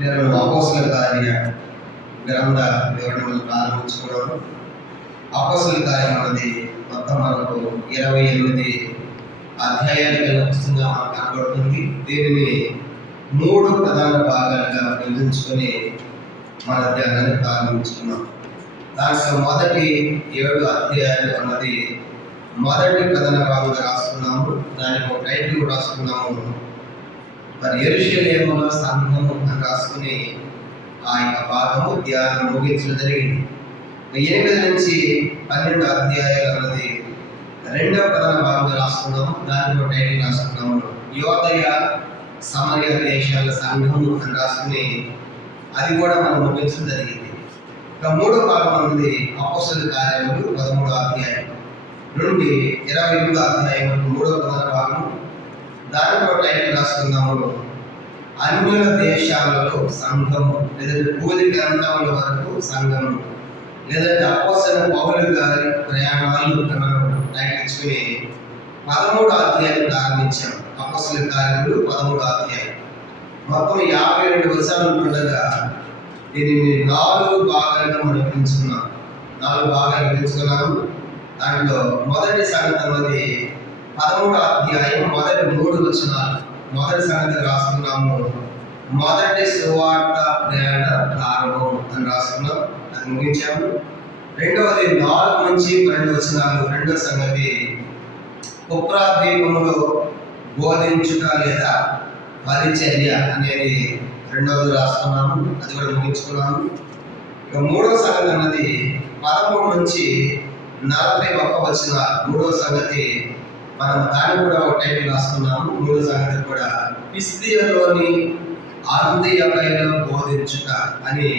నేను అపోస్తల కార్య గ్రంథ వివరణలు ప్రారంభించుకున్నాను. అపోస్తల కార్యం అన్నది మొత్తం మనకు 28 అధ్యాయాలు గల పుస్తకంగా మనకు కనబడుతుంది. దీనిని 3 ప్రధాన భాగాలుగా విభజించుకొని మన ధ్యానాన్ని ప్రారంభించుకున్నాం. దాంట్లో మొదటి 7 అధ్యాయాలు అన్నది మొదటి ప్రధాన భాగంగా రాసుకున్నాము. దానికి ఒక టైటిల్ రాసుకున్నాము, మరి యెరూషలేములో సంఘము అని రాసుకుని ఆ యొక్క భాగము ధ్యానం ముగించడం జరిగింది. 8 నుంచి 12 అధ్యాయాలు అన్నది రెండవ ప్రధాన భాగంగా రాసుకున్నాము. దానికి ఒక టైటిల్ రాసుకున్నాము, యోదయ సమరయ దేశాల సంఘము అని రాసుకుని అది కూడా మనం ముగించడం జరిగింది. ఇక 3వ భాగం అన్నది అపోస్తల కార్యములు 13వ అధ్యాయం నుండి 28వ అధ్యాయం 3వ ప్రధాన భాగం. దానిలో టైటిల్ రాసుకున్నాము, అన్యుల దేశాలలో సంఘము, లేదంటే భూమి గ్రంథముల వరకు సంఘము, లేదంటే అపోస్తల పౌలు గారి ప్రయాణాలు టైటిల్ ఇచ్చుకుని 13వ అధ్యాయం ప్రారంభించాం. అపోస్తల కార్యములు 13వ అధ్యాయం మొత్తం 52 వచనాలు ఉండగా దీనిని 4 భాగాలుగా మనం విభజించుకున్నాం. 4 భాగాలు విభజించుకున్నాము. దాంట్లో మొదటి సంగతి అన్నది 13వ అధ్యాయం మొదటి 3 వచనాలు. మొదటి సంగతి రాసుకున్నాము, మొదటి సువార్త ప్రయాణ ప్రారంభం అని రాసుకున్నాం, అది ముగించాము. రెండవది 4 నుంచి 12 వచనాలు. రెండవ సంగతి కుప్రా ద్వీపంలో బోధించుట లేదా పరిచర్య అనేది రెండవది రాసుకున్నాము, అది కూడా ముగించుకున్నాము. ఇక 3వ సంగతి అన్నది 13 నుంచి 41 వచనాలు. 3వ సంగతి మనం దాన్ని కూడా ఒక టైటిల్ రాసుకున్నాము. 3వ సంగతి కూడా పిసిదియలోని అంత్యమైన బోధించుట అని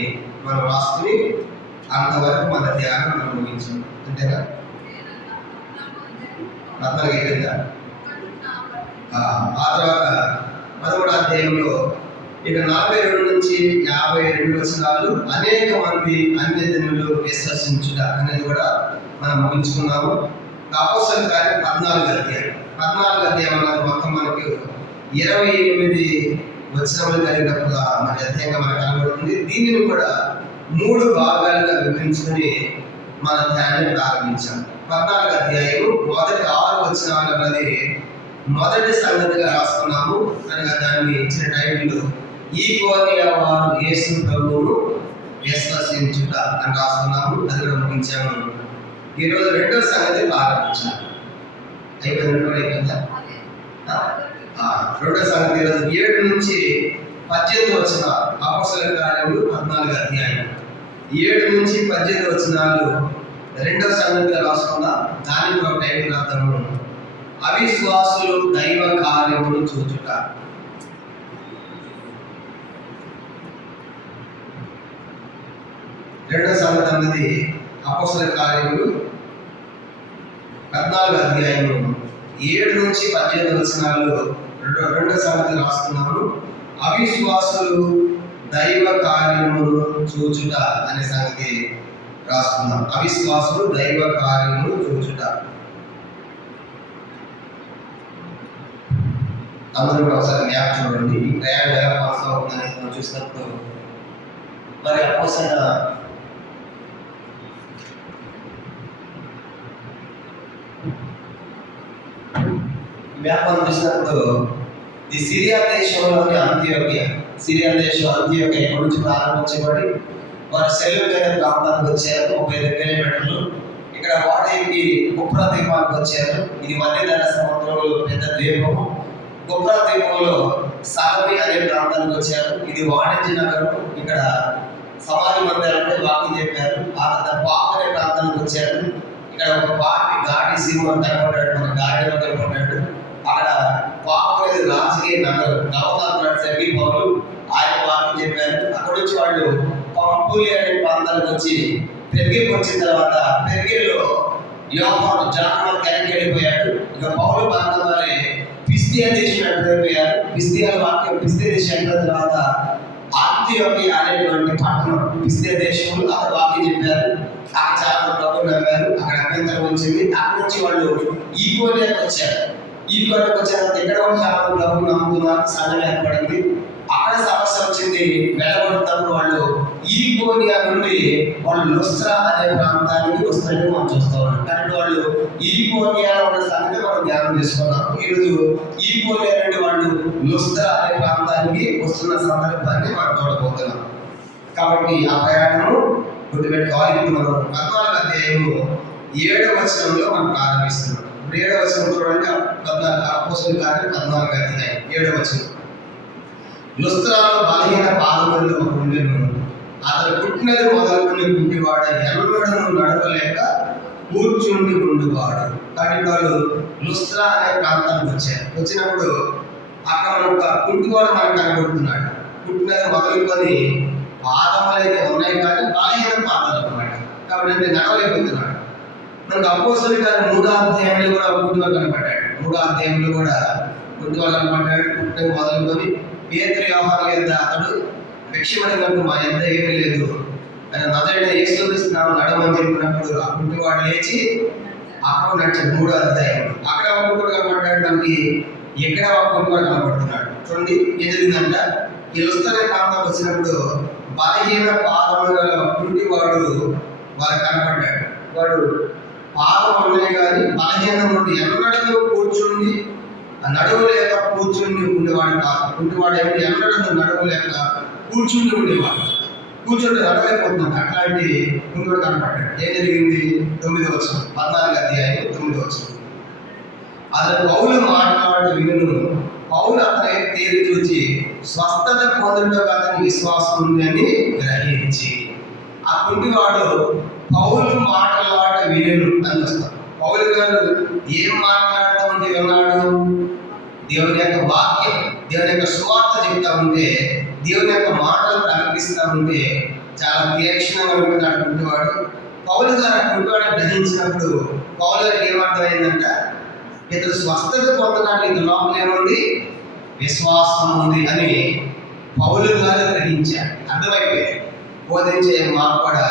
మనం రాసుకుని అంతవరకు మన ధ్యానం మనం ముగించాం. అంతేనా? రత్నాలు అయిపోయిందా? ఆ తర్వాత 13వ అధ్యాయంలో ఇక 42 నుంచి 52 వచనాలు అనేక మంది అన్యజనులు విశ్వసించుట అనేది కూడా మనం ముగించుకున్నాము. అపోస్తల కార్యం 14వ అధ్యాయం. 14వ అధ్యాయం అన్నది మొత్తం మనకు 28 వచనములు కలిగినప్పుడు మన అధ్యాయంగా మనకు కనబడుతుంది. దీనిని కూడా 3 భాగాలుగా విభజించుకొని మన ధ్యానాన్ని ప్రారంభించాం. 14వ అధ్యాయం మొదటి 6 వచనాలు అన్నది మొదటి సంగతిగా రాసుకున్నాము. అనగా దాన్ని ఇచ్చిన టైటిల్ ఈ కోరియ వారు యేసు ప్రభువును విశ్వసించుట అని రాసుకున్నాము, అది కూడా ముగించాము. ఈరోజు రెండవ సంగతి ప్రారంభించాము. అయిపోయిందా? రెండవ సంగతి ఈరోజు 7 నుంచి 18 వచనాలు. అపోస్తల కార్యములు 14వ అధ్యాయం 7 నుంచి 18 వచనాలు రెండవ సంగతిగా రాసుకున్నా. దానికి ఒక టైటిల్ రాద్దాము, అవిశ్వాసులు దైవ కార్యములు చూచుట. రెండవ సంగతి అన్నది అపోస్తల కార్యములు 14వ అధ్యాయము 7 నుంచి 18 వచనాలు రెండవ సంగతి రాస్తున్నాము, అవిశ్వాసులు దైవ కార్యములు చూచుట అనే సంగతి రాస్తున్నాం. అవిశ్వాసులు దైవ కార్యములు చూచుట. అందరూ కూడా ఒకసారి మ్యాప్ చూడండి. ఈ ప్రయాణం ఎలా కొనసాగుతుందనేది మనం చూసినప్పుడు మరి అపోస్తల మ్యాప్ మనం చూసినప్పుడు ఈ సిరియా దేశంలోని అంత్యోక్య, సిరియా దేశం అంత్యోక్య ఎక్కడి నుంచి ప్రారంభించబడి వారు సెలవు అనే ప్రాంతానికి వచ్చారు. 35 కిలోమీటర్లు. ఇక్కడ వాడేకి కుప్రా ద్వీపానికి వచ్చారు. ఇది మధ్యధరా సముద్రంలో పెద్ద ద్వీపము. కుప్రా ద్వీపంలో సాలమి అనే ప్రాంతానికి వచ్చారు. ఇది వాణిజ్య నగరం. ఇక్కడ సమాధి మందిరాలపై వాక్యం చెప్పారు. ఆ తర్వాత పాప్ అనే ప్రాంతానికి వచ్చారు. ఇక్కడ ఒక పాపి గాడి సింహం కనబడ్డాడు, మన గాడిలో కనబడ్డాడు. అక్కడ పాప్ అనేది రాజకీయ నగరం. గవర్నర్ సమీపంలో ఆయన వాక్యం చెప్పారు. అక్కడ నుంచి వాళ్ళు పంపులి అనే ప్రాంతానికి వచ్చి పెరిగికి వచ్చిన తర్వాత పెరిగిలో యోహాను జాన్ కరెక్ట్ వెళ్ళిపోయాడు. ఇక పౌలు బాంధవాలే పిసిదియా దేశం వెళ్ళిపోయారు. పిసిదియా వాక్యం పిసిదియా దేశం అయిన తర్వాత అంత్యోక్య అనేటువంటి పట్టణం పిసిదియా దేశంలో అక్కడ వాక్యం చెప్పారు. అక్కడ చాలా ప్రభువు నమ్మారు. అక్కడ అభ్యంతరం వచ్చింది. అక్కడి నుంచి వాళ్ళు ఈకోనియాకి వచ్చారు. ఈకోనియాకి వచ్చిన తర్వాత ఎక్కడ చాలా ప్రభువు నమ్ముకున్నారు. సంఘం ఏర్పడింది. అక్కడ అక్కడ సమస్య వచ్చింది. వెళ్ళగొడుతున్నప్పుడు వాళ్ళు ఈకోనియా నుండి వాళ్ళు లుస్త్రా అనే ప్రాంతానికి వస్తున్నట్టు మనం చూస్తూ ఉన్నాం. కాబట్టి వాళ్ళు ఈకోనియాలో ఉన్న సంగతి మనం ధ్యానం చేసుకున్నాం. ఈరోజు ఈకోనియా నుండి వాళ్ళు లుస్త్రా అనే ప్రాంతానికి వస్తున్న సందర్భాన్ని మనం చూడబోతున్నాం. కాబట్టి ఆ ప్రయాణము గుర్తుపెట్టుకోవాలి. ఇప్పుడు మనం 14వ అధ్యాయము 7వ వచనంలో మనం ప్రారంభిస్తున్నాం. 7వ వచనం చూడండి. అపోస్తలుల కార్యం 14వ అధ్యాయం 7వ వచనం. లుస్త్రాలో బలహీన పాదములలో ఉండెను. అతను పుట్టినది మొదలుకొని కుంటివాడ, ఎన్నడూ నడవలేక కూర్చుండి ఉండువాడు. కాబట్టి వాళ్ళు లుస్త్రా అనే ప్రాంతానికి వచ్చారు. వచ్చినప్పుడు అక్కడ ఒక కుంటివాడు మనకు కనబడుతున్నాడు. పుట్టినది మొదలుకొని పాదములైతే ఉన్నాయి కానీ బలహీన పాదాలు అన్నమాట. కాబట్టి అంటే నడవలేకపోతున్నాడు. మనకు అపోస్తలుల కార్యం 3వ అధ్యాయంలో కూడా కుంటివాడు కనపడ్డాడు. 3వ అధ్యాయంలో కూడా కుంటివాడు కనపడ్డాడు. పుట్టినది మొదలుకొని పేతురు యోహాను యొద్ద అతడు భిక్షమడినట్టు మా యొద్ద ఏమీ లేదు ఆయన నజరేయుడైన యేసుక్రీస్తు నామమున నడవమని చెప్పినప్పుడు ఆ కుంటివాడు లేచి అక్కడ నడిచాడు. 3వ అధ్యాయంలో అక్కడ ఒక కుంటివాడు కనపడ్డాడు. మనకి ఎక్కడ ఒక కుంటివాడు కనపడుతున్నాడు. చూడండి ఏం జరిగిందంట. ఈ లుస్త్రా ప్రాంతానికి వచ్చినప్పుడు బలహీన పాదముల కుంటివాడు వారికి కనపడ్డాడు. వాడు పాదం ఉన్నాయి కానీ బలహీనం నుండి ఎన్నడూ కూర్చుండి నడువు లేక కూర్చుండి ఉండేవాడు కాదు. కుంటివాడు ఏమిటి ఎన్నడూ నడువు లేక కూర్చుండి ఉండేవాడు. కూర్చుంటే నడవలేకపోతున్నాడు. అట్లాంటి కుంటివాడు కనపడ్డాడు. ఏం జరిగింది? 9వ వచనం 14వ అధ్యాయం 9వ వచనం. అతను పౌలు మాట్లాడు వినును. పౌలు అతని తేరి చూచి స్వస్థత పొందుటకు అతని విశ్వాసం ఉంది అని గ్రహించి ఆ కుంటివాడు పౌలు మాట్లాడ వినును అని వస్తాడు. పౌలు గారు ఏం మాట్లాడటం అంటే విన్నాడు? దేవుని యొక్క వాక్యం, దేవుని యొక్క సువార్త చెప్తా ఉంటే, దేవుని యొక్క మాటలు ప్రకటిస్తూ ఉంటే చాలా తీక్షణంగా ఉంటున్నాడు కుంటివాడు. పౌలు గారు కుంటివాడు గ్రహించినప్పుడు పౌలు గారికి ఏమర్థమైందంట? ఇతను స్వస్థత పొందడానికి ఇతని లోపల ఏముంది? విశ్వాసం ఉంది అని పౌలు గారు గ్రహించాడు. అర్థమైపోయింది. బోధించే మాకు కూడా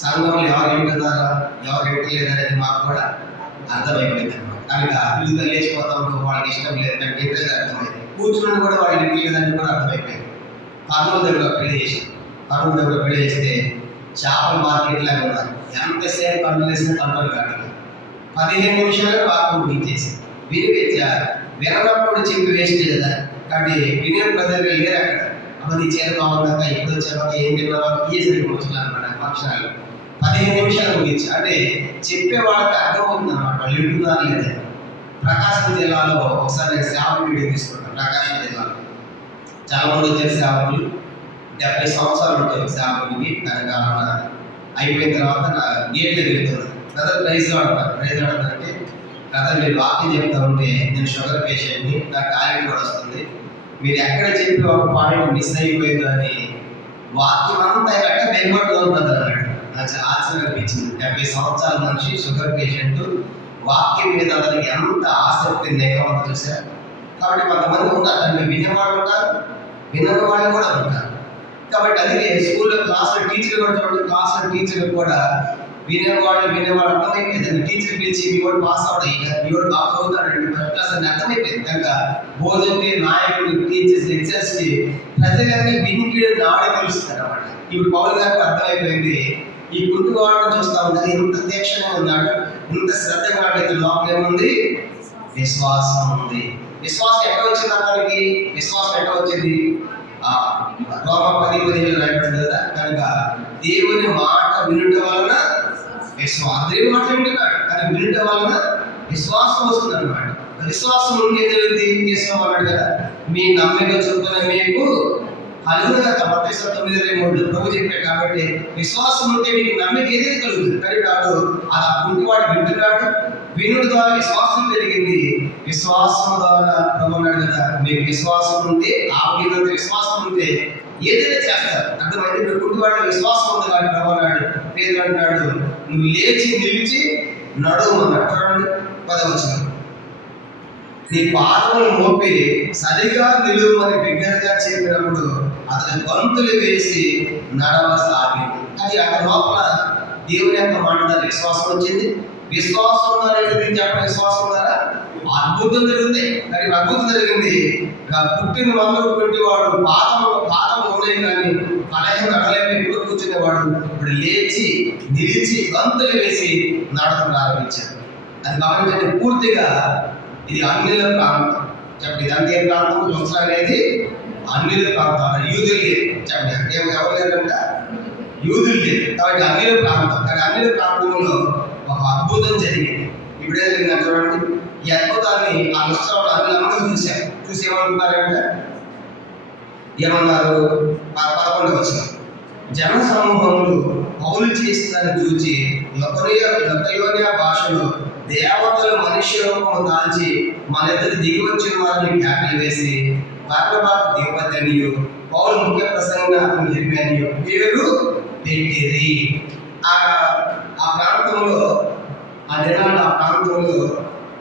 సంఘంలో ఎవరు వింటున్నారా ఎవరు వింటలేదనేది మాకు కూడా అర్థమైపోయింది అనమాట. కనుక పిల్లలు లేచిపోతా ఉంటాం, వాళ్ళకి ఇష్టం లేదు అంటే ఏంటనేది అర్థమైంది. కూర్చుని కూడా వాళ్ళు వింటలేదని కూడా అర్థమైపోయింది. కర్నూలు దగ్గర పెళ్లి చేసి చేపల మార్కెట్ లాగా ఉన్నారు. ఎంతసేపు పనులు వేస్తే కంట్రోల్ కాదు. 15 నిమిషాలు వాక్యం ముగించేసి వినప్పుడు చెప్పి వేస్ట్ కదా. కాబట్టి వినే ప్రజలు లేరు అక్కడ. అమ్మది చేరు బాగుందాక ఎప్పుడు వచ్చాక ఏం తిన్నావా ఈసరికి వచ్చినా అనమాట. ఫంక్షన్లు 15 నిమిషాలు ముగించి అంటే చెప్పే వాళ్ళకి అర్థమవుతుంది అనమాట. వాళ్ళు వింటున్నారు లేదా. ప్రకాశం జిల్లాలో ఒకసారి నేను సేవకులు వీడియో తీసుకుంటాను. ప్రకాశం జిల్లాలో చాలా మంది వచ్చే సేవకులు 70 సంవత్సరాలు ఉంటాయి సేవకులకి. కనుక అయిపోయిన తర్వాత నా గేట్లు వెళ్తున్నారు. బ్రదర్ ప్రైజ్ ఆడతారంటే బ్రదర్ మీరు వాక్యం చెప్తా ఉంటే నేను షుగర్ పేషెంట్ని, నాకు టాయిలెట్ కూడా వస్తుంది, మీరు ఎక్కడ చెప్పి ఒక పాయింట్ మిస్ అయిపోయిందో అని వాక్యం అంతా ఎక్కడ బెంగొట్టుగా ఉంటుంది అన్నాడు. నాకు చాలా ఆశ్చర్యం అనిపించింది. 70 సంవత్సరాల మనిషి షుగర్ పేషెంట్, వాక్యం మీద అతనికి ఎంత ఆసక్తి నేర్చుకోవాలని చూశారు. కాబట్టి కొంతమంది ఉంటారు, దాన్ని వినేవాళ్ళు ఉంటారు, వినని వాళ్ళు కూడా ఉంటారు. కాబట్టి అందుకే స్కూల్లో క్లాసులో టీచర్లు కూడా చూడండి, క్లాసులో టీచర్లు కూడా వినేవాళ్ళు అర్థమైపోయింది. టీచర్ పిలిచి మీ వాడు పాస్ అవుతాయి, మీ వాడు పాస్ అవుతాడండి ఫస్ట్ క్లాస్ అని అర్థమైపోయింది. కనుక భోజనకి నాయకుడు టీచర్స్ లెక్చర్స్కి ప్రజలన్నీ వినికి నాడే తెలుస్తారు అన్నమాట. ఇప్పుడు పౌలు గారికి అర్థమైపోయింది. ఈ కుంటివాడిని చూస్తూ ఉంటారు, ఇంత తీక్షణంగా ఉన్నాడు, ఇంత శ్రద్ధగా అయితే లోపల ఏముంది? విశ్వాసం ఉంది. విశ్వాసం ఎక్కడ వచ్చింది అతనికి? విశ్వాసం ఎక్కడ వచ్చింది? రోమ 10:15 రాయబడింది కదా. కనుక దేవుని మాట వినుట వలన విశ్వాసం, దేవుని మాట వింటున్నాడు కానీ వినుట వలన విశ్వాసం వస్తుంది అనమాట. విశ్వాసం ఉంటే జరిగింది తీసుకోమన్నాడు కదా. మీ నమ్మిక చొప్పున మీకు కలుగుగా 9:3 ప్రభు చెప్పాడు. కాబట్టి విశ్వాసం ఉంటే మీకు నమ్మిక ఏదైతే కలుగుతుంది. కానీ వాడు అలా కుంటివాడు వింటున్నాడు, వినుడు ద్వారా విశ్వాసం పెరిగింది. విశ్వాసం ద్వారా ప్రభు అన్నాడు కదా, మీకు విశ్వాసం ఉంటే ఆ విశ్వాసం ఉంటే ఏదైనా చేస్తారు. అర్థమైంది. మీరు కుంటివాడు విశ్వాసం ఉంది కాబట్టి ప్రభు అన్నాడు, పేదలు అంటాడు నువ్వు లేచి నిలిచి నడువు అన్నాడు. చూడండి 10వ వచనం. నీ పాదములు మోపి సరిగా నిలువమని బిగ్గరగా చెప్పినప్పుడు అతని గంతులు వేసి నడవసాగింది. అది అక్కడ లోపల దేవుని యొక్క మాట విశ్వాసం వచ్చింది, విశ్వాసం ఉన్నారా? చెప్పండి, విశ్వాసం ఉన్నారా? అద్భుతం జరుగుతాయి. కానీ అద్భుతం జరిగింది, పుట్టిన వందటువంటి వాడు పాదం ఉన్నాయి కానీ పలహం నడలేని ఇప్పుడు కూర్చునేవాడు ఇప్పుడు లేచి నిలిచి గంతులు వేసి నడక ప్రారంభించాడు. అది గమనించండి. పూర్తిగా ఇది అన్యుల ప్రాంతం. చెప్పండి, ఇదంతా ఏ ప్రాంతం? లుస్త్ర అనేది అన్యుల ప్రాంతం. యూదులు లేదు. చెప్పండి, ఎవరు లేదంట? యూదులు లేదు. కాబట్టి అన్యుల ప్రాంతం. కానీ అన్యుల ప్రాంతంలో ఒక అద్భుతం జరిగింది. ఇప్పుడే జరిగింది చూడండి. ఈ అద్భుతాన్ని ఆ లుస్త్రలో అన్యులందరూ చూశారు. చూసి ఏమనుకున్నారంటే, ఏమన్నారు? 11వ వచనం, జన సమూహములు పౌలు చేస్తుందని చూచి లొకయోనియ భాషలో దేవతలు మనుష్య రూపము దాల్చి మన ఎదురు దిగి వచ్చిన వారిని కేకలు వేసి బర్నబాకు దిగుమతి అనియు పౌలు ముఖ్య ప్రసంగంగా అతను ఎరిమి పేరు పెట్టిరి. ఆ ప్రాంతంలో ఆ దినాల్లో ఆ ప్రాంతంలో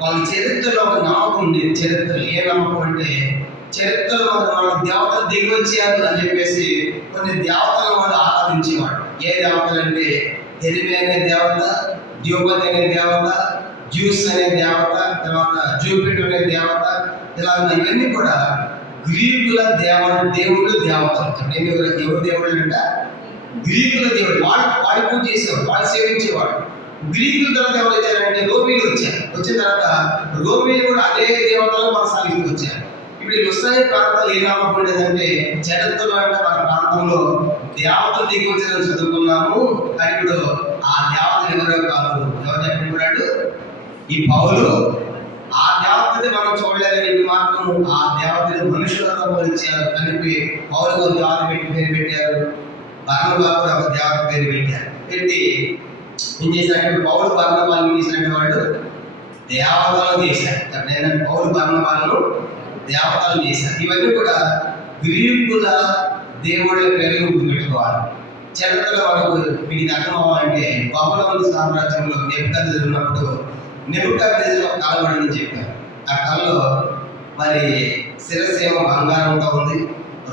వాళ్ళ చరిత్రలో ఒక నమ్మకం ఉండేది. చరిత్ర ఏ నమ్మకం అంటే, చరిత్రలో మన దేవతలు దిగి వచ్చారు అని చెప్పేసి కొన్ని దేవతలను వాళ్ళు ఆరాధించేవాడు. ఏ దేవతలు అంటే, ఎరిమి అనే దేవత, ద్యోపతి అనే దేవత, జ్యూస్ అనే దేవత, తర్వాత జూపిటర్ అనే దేవత, ఇలా ఇవన్నీ కూడా గ్రీకుల దేవుళ్ళు దేవతలు. ఎవరు దేవుళ్ళు అంట? గ్రీకుల దేవుడు. వాడి పూజ చేసేవాడు, వాడు సేవించేవాడు. గ్రీకుల తర్వాత ఎవరు వచ్చారంటే రోమీలు వచ్చారు. వచ్చిన తర్వాత రోమీలు కూడా అదే దేవతలు కొనసాగిస్తూ వచ్చారు. ఇప్పుడు ఈ లుస్త్ర ప్రాంతాలు ఏ నమ్మకం ఉండేదంటే, చరిత్రలో అంటే మన ప్రాంతంలో దేవతలు దిగి వచ్చారని చదువుకున్నాము. కానీ ఇప్పుడు ఆ దేవతలు ఎవరో కాదు. ఎవరు చెప్పినాడు? ఈ పౌలు ఆ దేవతని మనం చూడలేదని ఇప్పుడు మాత్రం ఆ దేవతని మనుషులతో పోల్చారు. కలిపి పౌలు ఒక దేవత పేరు పెట్టారు, బర్నబాకు ఒక దేవత పేరు పెట్టారు. పెట్టి ఏం చేశారంటే, పౌలు బర్నబాలను తీసినట్టు వాళ్ళు దేవతలను చేశారు. ఏంటంటే పౌలు బర్నబాలను దేవతలను చేశారు. ఇవన్నీ కూడా గ్రీకుల దేవుళ్ళ పేర్లు గుర్తుపెట్టుకోవాలి. చరిత్రలో మనకు మీకు అర్థం అవ్వాలంటే, బబులోను సామ్రాజ్యంలో నెబుకద్నెజరు ఉన్నప్పుడు నెబుకద్నెజరు ఒక కళ పడిందని చెప్పారు. ఆ కళలో మరి శిరస్సు ఏమో బంగారంతో ఉంది,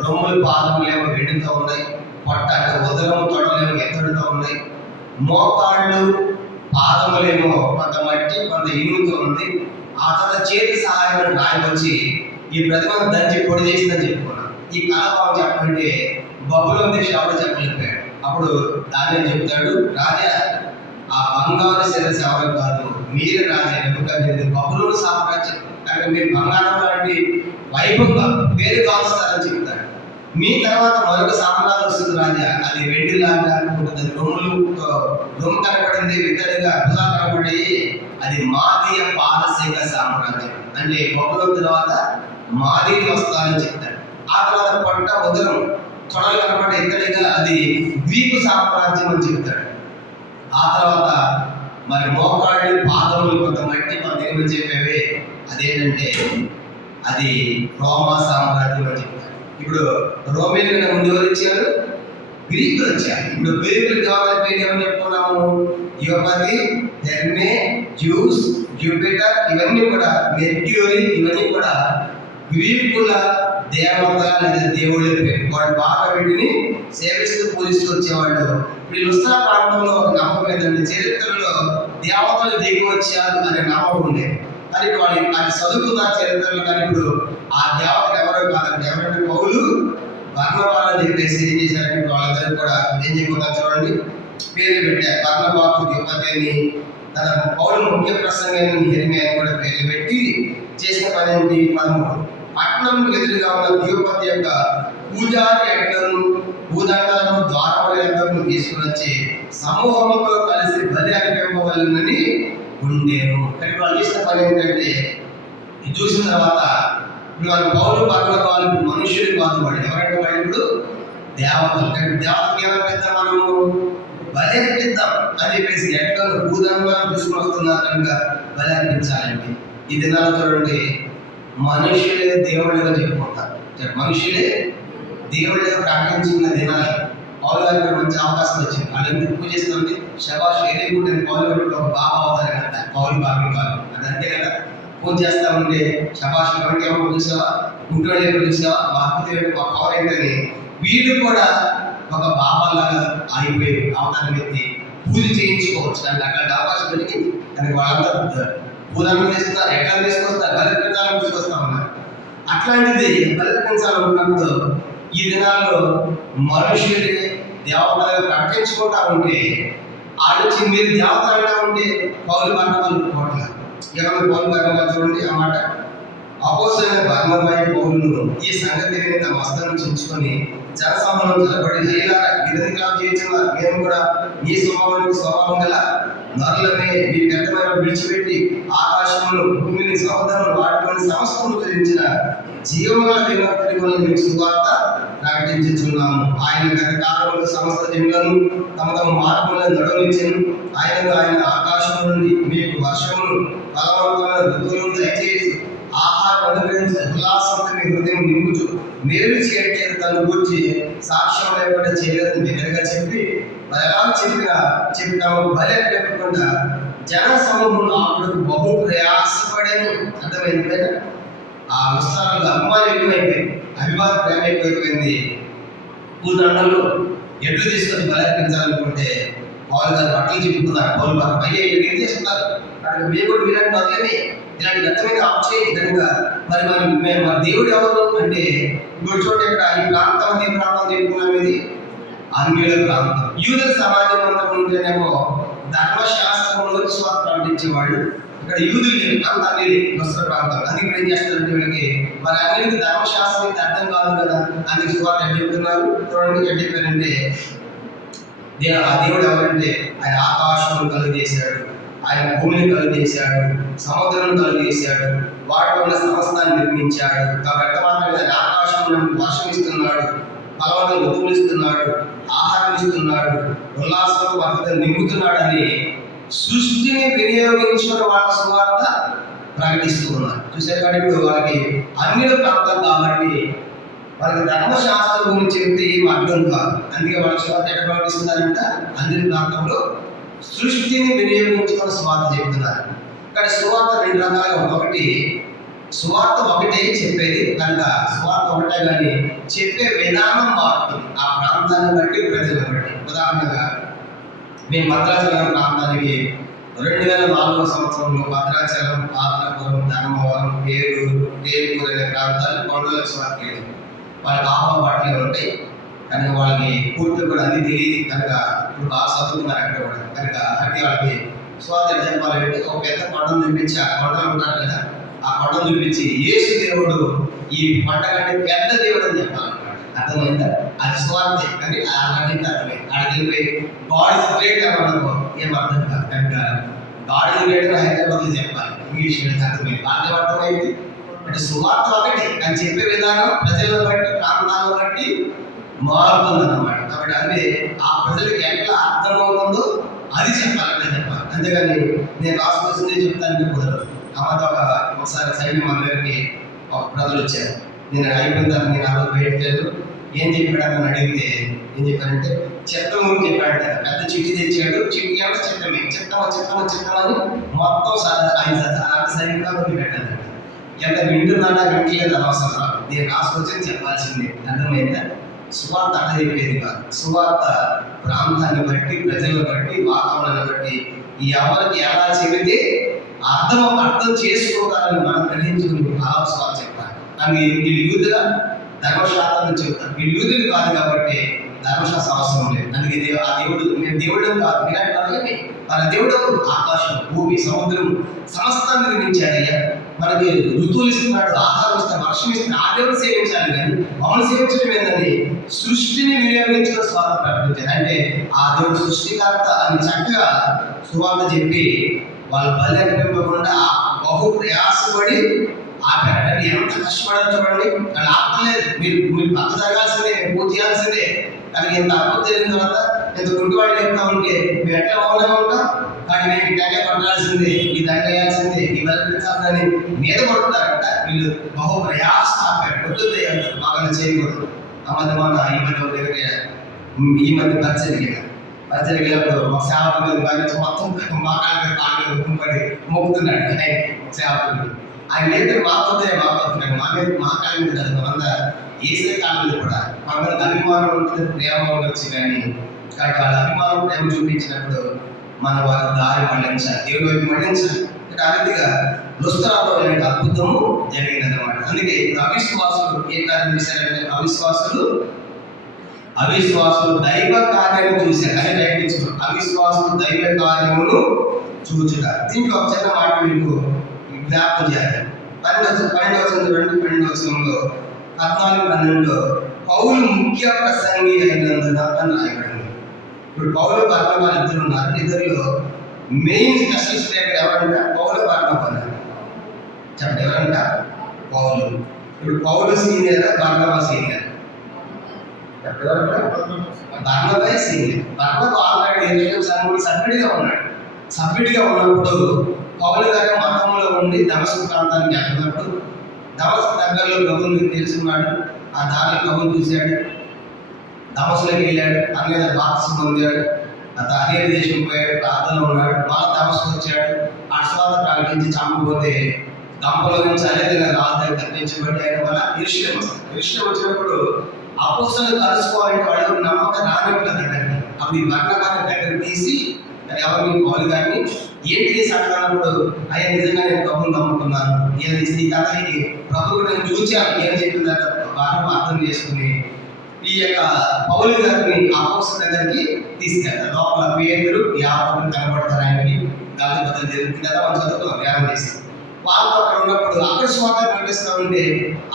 రొమ్ములు పాదములు ఏమో వెండితో ఉన్నాయి, పొట్ట అంటే ఉదరం తొడలేమో ఎత్తడితో ఉన్నాయి, మోకాళ్ళు పాదములేమో కొంత మట్టి కొంత ఇనుముతో ఉంది. ఆ తర్వాత చేతి సహాయంలో రాయి వచ్చి ఈ ప్రతిమను దంచి పొడి చేసిందని చెప్పుకున్నాను. ఈ కళాభావం చెప్పంటే బబులోను దేశం ఎవరు చెప్పలేకపోయాడు. అప్పుడు దాన్ని చెప్తాడు, రాజా ఆ బంగారు శిరస్సు ఎవరు కాదు, మీరు రాజా. నెబుకద్నెజరు బబులోను సామ్రాజ్యం అంటే మీరు బంగారం లాంటి వైభవంగా పేరు కాల్స్తారని చెప్తాడు. మీ తర్వాత మరొక సామ్రాజ్యం వస్తుంది రాజా, అది వెండిలాగా ఉంటుంది, రొమ్ము కనపడింది, విత్తడిగా అద్భుతాలు కనపడ్డాయి, అది మాదీయ పారసీక సామ్రాజ్యం. అంటే బబులోను తర్వాత మాదీయులు వస్తారని చెప్తాడు. ఆ తర్వాత పొట్ట ఉదరం తొడలు కనపడే ఇత్తడిగా అది గ్రీకు సామ్రాజ్యం అని చెప్తాడు. ఆ తర్వాత మరి మోకాళ్ళు పాదములు కొంత మట్టి కొంత ఏమని చెప్పేవి, అదేంటంటే అది రోమా సామ్రాజ్యం అని చెప్తారు. ఇప్పుడు రోమేలు కన్నా ముందు ఎవరు వచ్చారు? గ్రీకులు వచ్చారు. ఇప్పుడు గ్రీకులు కావాలని పేరు ఏమని చెప్పుకున్నాము? యోపతి, హెర్మే, జ్యూస్, జూపిటర్, ఇవన్నీ కూడా మెర్క్యూరీ, ఇవన్నీ కూడా గ్రీకుల దేవత లేదా దేవుళ్ళ పేరు. వాడు బాగా వీటిని సేవిస్తూ పూజిస్తూ వచ్చేవాళ్ళు. ఇప్పుడు లుస్త్ర ప్రాంతంలో ఒక నమ్మకం ఏంటంటే, చరిత్రలో దేవతలు దిగి వచ్చారు అనే నమ్మకం ఉండేది. కానీ ఇప్పుడు వాళ్ళు అది చదువుకున్న చరిత్రలో, కానీ ఇప్పుడు ఆ దేవతలు ఎవరో కాదంటే ఎవరంటే పౌలు బర్నబాకు అని చెప్పేసి ఏం చేశారంటే వాళ్ళందరూ కూడా ఏం చేయకుండా చూడండి పేర్లు పెట్టారు. బర్నబాకు దిగుమతి, తన పౌలు ముఖ్య ప్రసంగం ఎరిమి అని కూడా పేర్లు పెట్టి చేసిన పని ఏంటి? 13 పట్టణంకు ఎదురుగా ఉన్న ద్యోపతి యొక్క పూజారి ఎడ్లను భూదండాలను ద్వారముల ఎడ్లను తీసుకుని వచ్చి సమూహంతో కలిసి బలి అర్పింపవలెనని ఉండేను. కానీ వాళ్ళు చేసిన పని ఏంటంటే, ఇది చూసిన తర్వాత ఇప్పుడు వాళ్ళు పౌలు బర్నబాలు మనుషులు కాదు, వాళ్ళు ఎవరంటే వాళ్ళు ఇప్పుడు దేవతలు. కానీ దేవతకి ఏమనిపిద్దాం, మనము బలి అర్పిద్దాం అని చెప్పేసి ఎడ్లను భూదండాలను తీసుకుని వస్తున్నారు కనుక బలి అర్పించాలండి. ఈ దినాలు చూడండి, మనుషులే దేవుళ్ళుగా చెప్పుకుంటారు. మనుషులే దేవుళ్ళుగా ప్రకటించిన దినాలు. పౌలు గారికి మంచి అవకాశం వచ్చింది. వాళ్ళు ఎందుకు పూజిస్తుంది? శబాష్ వెరీ గుడ్ అని పౌలు గారికి ఒక బాబా అవుతారు కదా, పౌలు బాబీ కాదు అది అంతే కదా. పూజ చేస్తా ఉంటే శబాష్ కాబట్టి ఎవరు చూసావా, గుంటోళ్ళు ఎవరు చూసావా, మా అద్భుతం మా పవర్ ఏంటని వీళ్ళు కూడా ఒక బాబా లాగా ఆగిపోయి అవతారం ఎత్తి పూజ చేయించుకోవచ్చు. దానికి అట్లాంటి అవకాశం దొరికింది. కానీ వాళ్ళంతా పూలను తీసుకున్నారు, ఎట్లా తీసుకొస్తారు, బలిపించాలని తీసుకొస్తా ఉన్నారు. అట్లాంటిది బలిపించాలనుకున్నప్పుడు ఈ దినాల్లో మనుషులు దేవతలు ప్రకటించుకుంటా ఉంటే ఆలోచి మీరు దేవత అంటా ఉంటే పౌలు బర్నబాలు కోట్ల ఎవరు పౌలు బర్నబాలు చూడండి ఆ మాట. అపోస్తలుడైన బర్నబాయ్ పౌలును ఈ సంగతిని తమ వస్త్రం చించుకొని జనసమూహంలో నిలబడి అయ్యా విధంగా చేస్తున్నారు, మేము కూడా మీ స్వభావం గల నరులనే మీ వ్యక్తమైన విడిచిపెట్టి ఆకాశమును భూమిని సముద్రమును వాటిలోని సమస్తమును ధరించిన జీవముల దేవుని వల్ల మీకు సువార్త ప్రకటించుచున్నాము. ఆయన గత కాలంలో సమస్త జనులను తమ తమ మార్పులను నడవనిచ్చెను. ఆయన ఆకాశం నుండి మీకు వర్షమును బలవంతమైన ఋతువులను దయచేసి ఆహారం అనుగ్రహించి ఉల్లాసంతో మీ హృదయం నింపుచు మేలు చేయట్లేదు తను గురించి సాక్ష్యం లేకుండా చేయలేదని దగ్గరగా చెప్పి ఎలా చెప్పి తమకు బలి పెట్టకుండా జన సమూహంలో ఆపుటకు బహు ప్రయాసపడేను. అర్థమైంది. ఆ ఉత్సాహాలు అభిమానం ఎక్కువైపోయింది, అభిమాన ప్రేమ ఎక్కువైపోయింది. పూదండలు ఎడ్లు తీసుకొని బలర్పించాలనుకుంటే పౌలు గారు బట్టలు చెప్పుకున్నారు. పౌలు గారు అయ్యే ఏం చేస్తున్నారు, అక్కడ మేము కూడా మీలాంటి బదులని ఇలాంటి వ్యక్తమైన ఆప్ చేయి విధంగా మరి మన దేవుడు ఎవరు అంటే ఇప్పుడు చూడండి, ఇక్కడ ఈ ప్రాంతం ఏ ప్రాంతం చెప్పుకున్నాం, ఇది అన్యుల ప్రాంతం. యూదుల సమాజం అంతా ఉంటేనేమో ధర్మశాస్త్రంలో స్వార్థ ప్రకటించేవాళ్ళు. ఇక్కడ యూదులు అంత అనేది వస్త్ర ప్రాంతం. అందుకే ఏం చేస్తారంటే వీళ్ళకి మరి అన్నిటికీ ధర్మశాస్త్రం అర్థం కాదు కదా, అందుకే స్వార్థ ఎట్లా చెప్తున్నారు చూడండి. ఎట్లా చెప్పారంటే ఆ దేవుడు ఎవరంటే ఆయన ఆకాశం కలుగజేశాడు, ఆయన భూమిని కలుగజేశాడు, సముద్రం కలుగజేశాడు, వాటిలో ఉన్న సమస్తాన్ని నిర్మించాడు. కాబట్టి ఆయన ఆకాశం వర్షం ఇస్తున్నాడు, ఫలవంతులు ఋతువులు ఇస్తున్నాడు, ఆహారం ఇస్తున్నాడు, ఉల్లాసంతో వర్తను నింపుతున్నాడు అని సృష్టిని వినియోగించుకున్న వాళ్ళ సువార్త ప్రకటిస్తూ ఉన్నారు. చూసారు కానీ ఇప్పుడు వాళ్ళకి అన్యుల ప్రాంతం కాబట్టి వాళ్ళకి ధర్మశాస్త్రం గురించి చెప్తే ఏం అర్థం కాదు. అందుకే వాళ్ళ సువార్త ఎక్కడ ప్రకటిస్తున్నారంట, అన్యుల ప్రాంతంలో సృష్టిని వినియోగించుకున్న సువార్త చెప్తున్నారు. కానీ సువార్త రెండు రకాలుగా ఉంది. ఒకటి సువార్త ఒకటే చెప్పేది కనుక సువార్త ఒకటే, కానీ చెప్పే విధానం మారుతుంది ఆ ప్రాంతాన్ని బట్టి, ప్రజలను బట్టి. ఉదాహరణగా మేము భద్రాచలం ప్రాంతానికి 2004 సంవత్సరంలో భద్రాచలం, పాత్రపురం, ధర్మవరం, పేరూరు అనే ప్రాంతాలు కొండలకు సువార్త వాళ్ళకి బట్టలు ఉంటాయి. కనుక వాళ్ళకి పూర్తి కూడా అది తెలియదు కనుక ఇప్పుడు బాగా చదువుతున్నారు అక్కడ కూడా. కనుక అంటే వాళ్ళకి స్వార్థ చెప్పాలంటే ఒక పెద్ద కొండను చూపించి, ఆ కొండలు ఉంటారు కదా, ఆ కొండను చూపించి యేసు దేవుడు ఈ పంట కంటే పెద్ద దేవుడు అని చెప్పాలన్నమాట. అర్థమైందా? అది స్వార్థే. కానీ అలాంటి అర్థమే అడిగిపోయి గాడ్ ఇస్ గ్రేట్ అని అనుకో ఏం అర్థం కాదు. కనుక గాడ్ ఇస్ గ్రేట్ అని హైదరాబాద్లో చెప్పాలి, ఇంగ్లీష్ అర్థమైంది. భారతీయ అర్థమైంది అంటే సువార్త ఒకటి, అని చెప్పే విధానం ప్రజలను బట్టి, ప్రాంతాలను బట్టి మారుతుంది అన్నమాట. కాబట్టి అదే ఆ ప్రజలకు ఎట్లా అర్థమవుతుందో అది చెప్పాలంటే చెప్పాలి. అంతేగాని నేను రాసుకొచ్చిందే చెప్తానికి కుదరదు. తర్వాత ఒకసారి సైన్యం అందరికి ఒక ప్రజలు వచ్చారు. నేను అయిపోయిన తర్వాత నేను ఆ రోజు బయటకు ఏం చెప్పాడని అడిగితే ఏం చెప్పారంటే చెత్తం గురించి చెప్పాడంటే పెద్ద చిట్టి తెచ్చాడు. చిట్టి అంటే చెత్తమే, చెత్తమని మొత్తం సరిగ్గా పెట్టాడు. ఎంత వింటున్నాడా వింటలేదు అనవసరం, నేను రాసుకొచ్చి చెప్పాల్సిందే. అర్థమైందా? సువార్త అట్లా చెప్పేది కాదు. సువార్త ప్రాంతాన్ని బట్టి, ప్రజలను బట్టి, వాతావరణాన్ని బట్టి ఎవరికి ఎలా చెబితే అర్థం చేసుకోవాలని మనం గ్రహించుకుని అలా సువార్త చెప్పాలి. అని వీళ్ళు యూదుల ధర్మశాస్త్రాన్ని చెబుతారు. వీళ్ళు యూదులు కాదు కాబట్టి ధర్మశాస్త్రం అవసరం లేదు. అందుకే ఆ దేవుడు నేను దేవుడు కాదు, మీరంటే మన దేవుడు ఆకాశం, భూమి, సముద్రం సమస్తాన్ని నిర్మించాడయ్యా. మనకి ఋతువులు ఇస్తున్నాడు, ఆహారం ఇస్తాడు, వర్షం ఇస్తున్నాడు. ఆ దేవుడు సేవించాలి. కానీ మమ్మల్ని సేవించడం ఏంటంటే సృష్టిని వినియోగించుకుని స్వార్థ ప్రకటించారు. అంటే ఆ దేవుడు సృష్టికర్త అని చక్కగా సువార్త చెప్పి వాళ్ళు బలి అనిపింపకుండా బహు ప్రయాసపడి ఆపారు. అంటే ఎంత కష్టపడాలి చూడండి. వాళ్ళు ఆపలేదు. మీరు పక్క జరగాల్సిందే, పూర్తి చేయాల్సిందే. కానీ ఎంత అర్థం జరిగిన తర్వాత ఎంత గుడ్డివాడు చెప్తా ఉంటే మేము ఎట్లా మౌనంగా ఉంటాం. కానీ మేము ఇట్లాగే పట్టాల్సిందే, ఈ దండ వేయాల్సిందే, ఈ బలిపించాలని మీద పడుతున్నారంట. వీళ్ళు బహు ప్రయాస ఆపారు. పొద్దున్నే అంటారు బాగా చేయకూడదు. ఈ మధ్య పరిచయం వెళ్ళినప్పుడు ఒక సేవకు మీద మొత్తం మా కాళ్ళ పడి మొక్కుతున్నాడు సేవకుడు. ఆయన ఏంటంటే మాపోతే మా కాళ్ళ మీద కాదు, మనంతా ఏసే కాళ్ళ మీద కూడా మన అభిమానం ఉంటుంది, ప్రేమ ఉండొచ్చు. కానీ వాళ్ళ అభిమానం ప్రేమ చూపించినప్పుడు మన వారి దారి మళ్లించాలి, దేవుడి వైపు మళ్లించాలి. ఆ రీతిగా లుస్త్రాలో అద్భుతము జరిగిందన్నమాట. అందుకే ఇప్పుడు అవిశ్వాసులు ఏ కార్యం చేశారంటే, అవిశ్వాసులు దైవ కార్యాన్ని చూశారు అని ప్రకటించారు. అవిశ్వాసులు దైవ కార్యమును చూచుట. దీంట్లో ఒక చిన్న మాట మీకు జ్ఞాపకం చేయాలి. 12 14 పౌలు ముఖ్య ప్రసంగి అయినందున అని రాయబడింది. ఇప్పుడు పౌలు బర్నబా ఇద్దరు ఉన్నారు. ఇద్దరిలో మెయిన్ స్పెషల్ స్పీకర్ ఎవరంట? పౌలు బర్నబా. చెప్పండి, ఎవరంట? పౌలు. ఇప్పుడు పౌలు సీనియర్, బర్నబా సీనియర్? బర్నబా సీనియర్. బర్నబా ఆల్రెడీ సభ్యుడిగా ఉన్నాడు. సభ్యుడిగా ఉన్నప్పుడు పౌలు గారి మతంలో ఉండి దమస్కు ప్రాంతానికి వెళ్తున్నప్పుడు, దమస్కు దగ్గరలో ప్రభువుని తెలుసుకున్నాడు. ఆ దారిలో ప్రభువుని చూశాడు. దమస్కులోకి వెళ్ళాడు, అన్నీ బాప్తిస్మం పొందాడు. అదే దేశం పోయాడు, ప్రార్థనలో ఉన్నాడు. మళ్ళీ దమస్కు వచ్చాడు. అశ్వాత ప్రకటించి చంపకపోతే గంపలో నుంచి అనేది రాజు తప్పించబడి ఆయన వల్ల ఇరుష్యం వచ్చినప్పుడు అపోస్తలులు కలుసుకోవాలంటే వాళ్ళు నమ్మకం రానట్ల దగ్గరికి. అప్పుడు ఈ బర్నబాని దగ్గర తీసి ఎవరిని పౌలు గారిని ఏంటి సంతానప్పుడు ఆయన నిజంగా నేను ప్రభువుని నమ్ముకున్నాను, ఈ కథ ప్రభువు నేను చూచాను ఏం చెప్పిందంట బాగా అర్థం చేసుకుని ఈ యొక్క పౌలు గారిని అపోస్తలుల దగ్గరికి తీసుకెళ్తారు. లోపల పేతురు, యాకోబు కనబడతారు. ఆయనకి గల్తీ బదులు జరుగుతుంది కదా, మనం చదువుతాం ధ్యానం చేసి. వాళ్ళతో అక్కడ ఉన్నప్పుడు అక్కడ స్వార్థ ప్రకటిస్తూ ఉంటే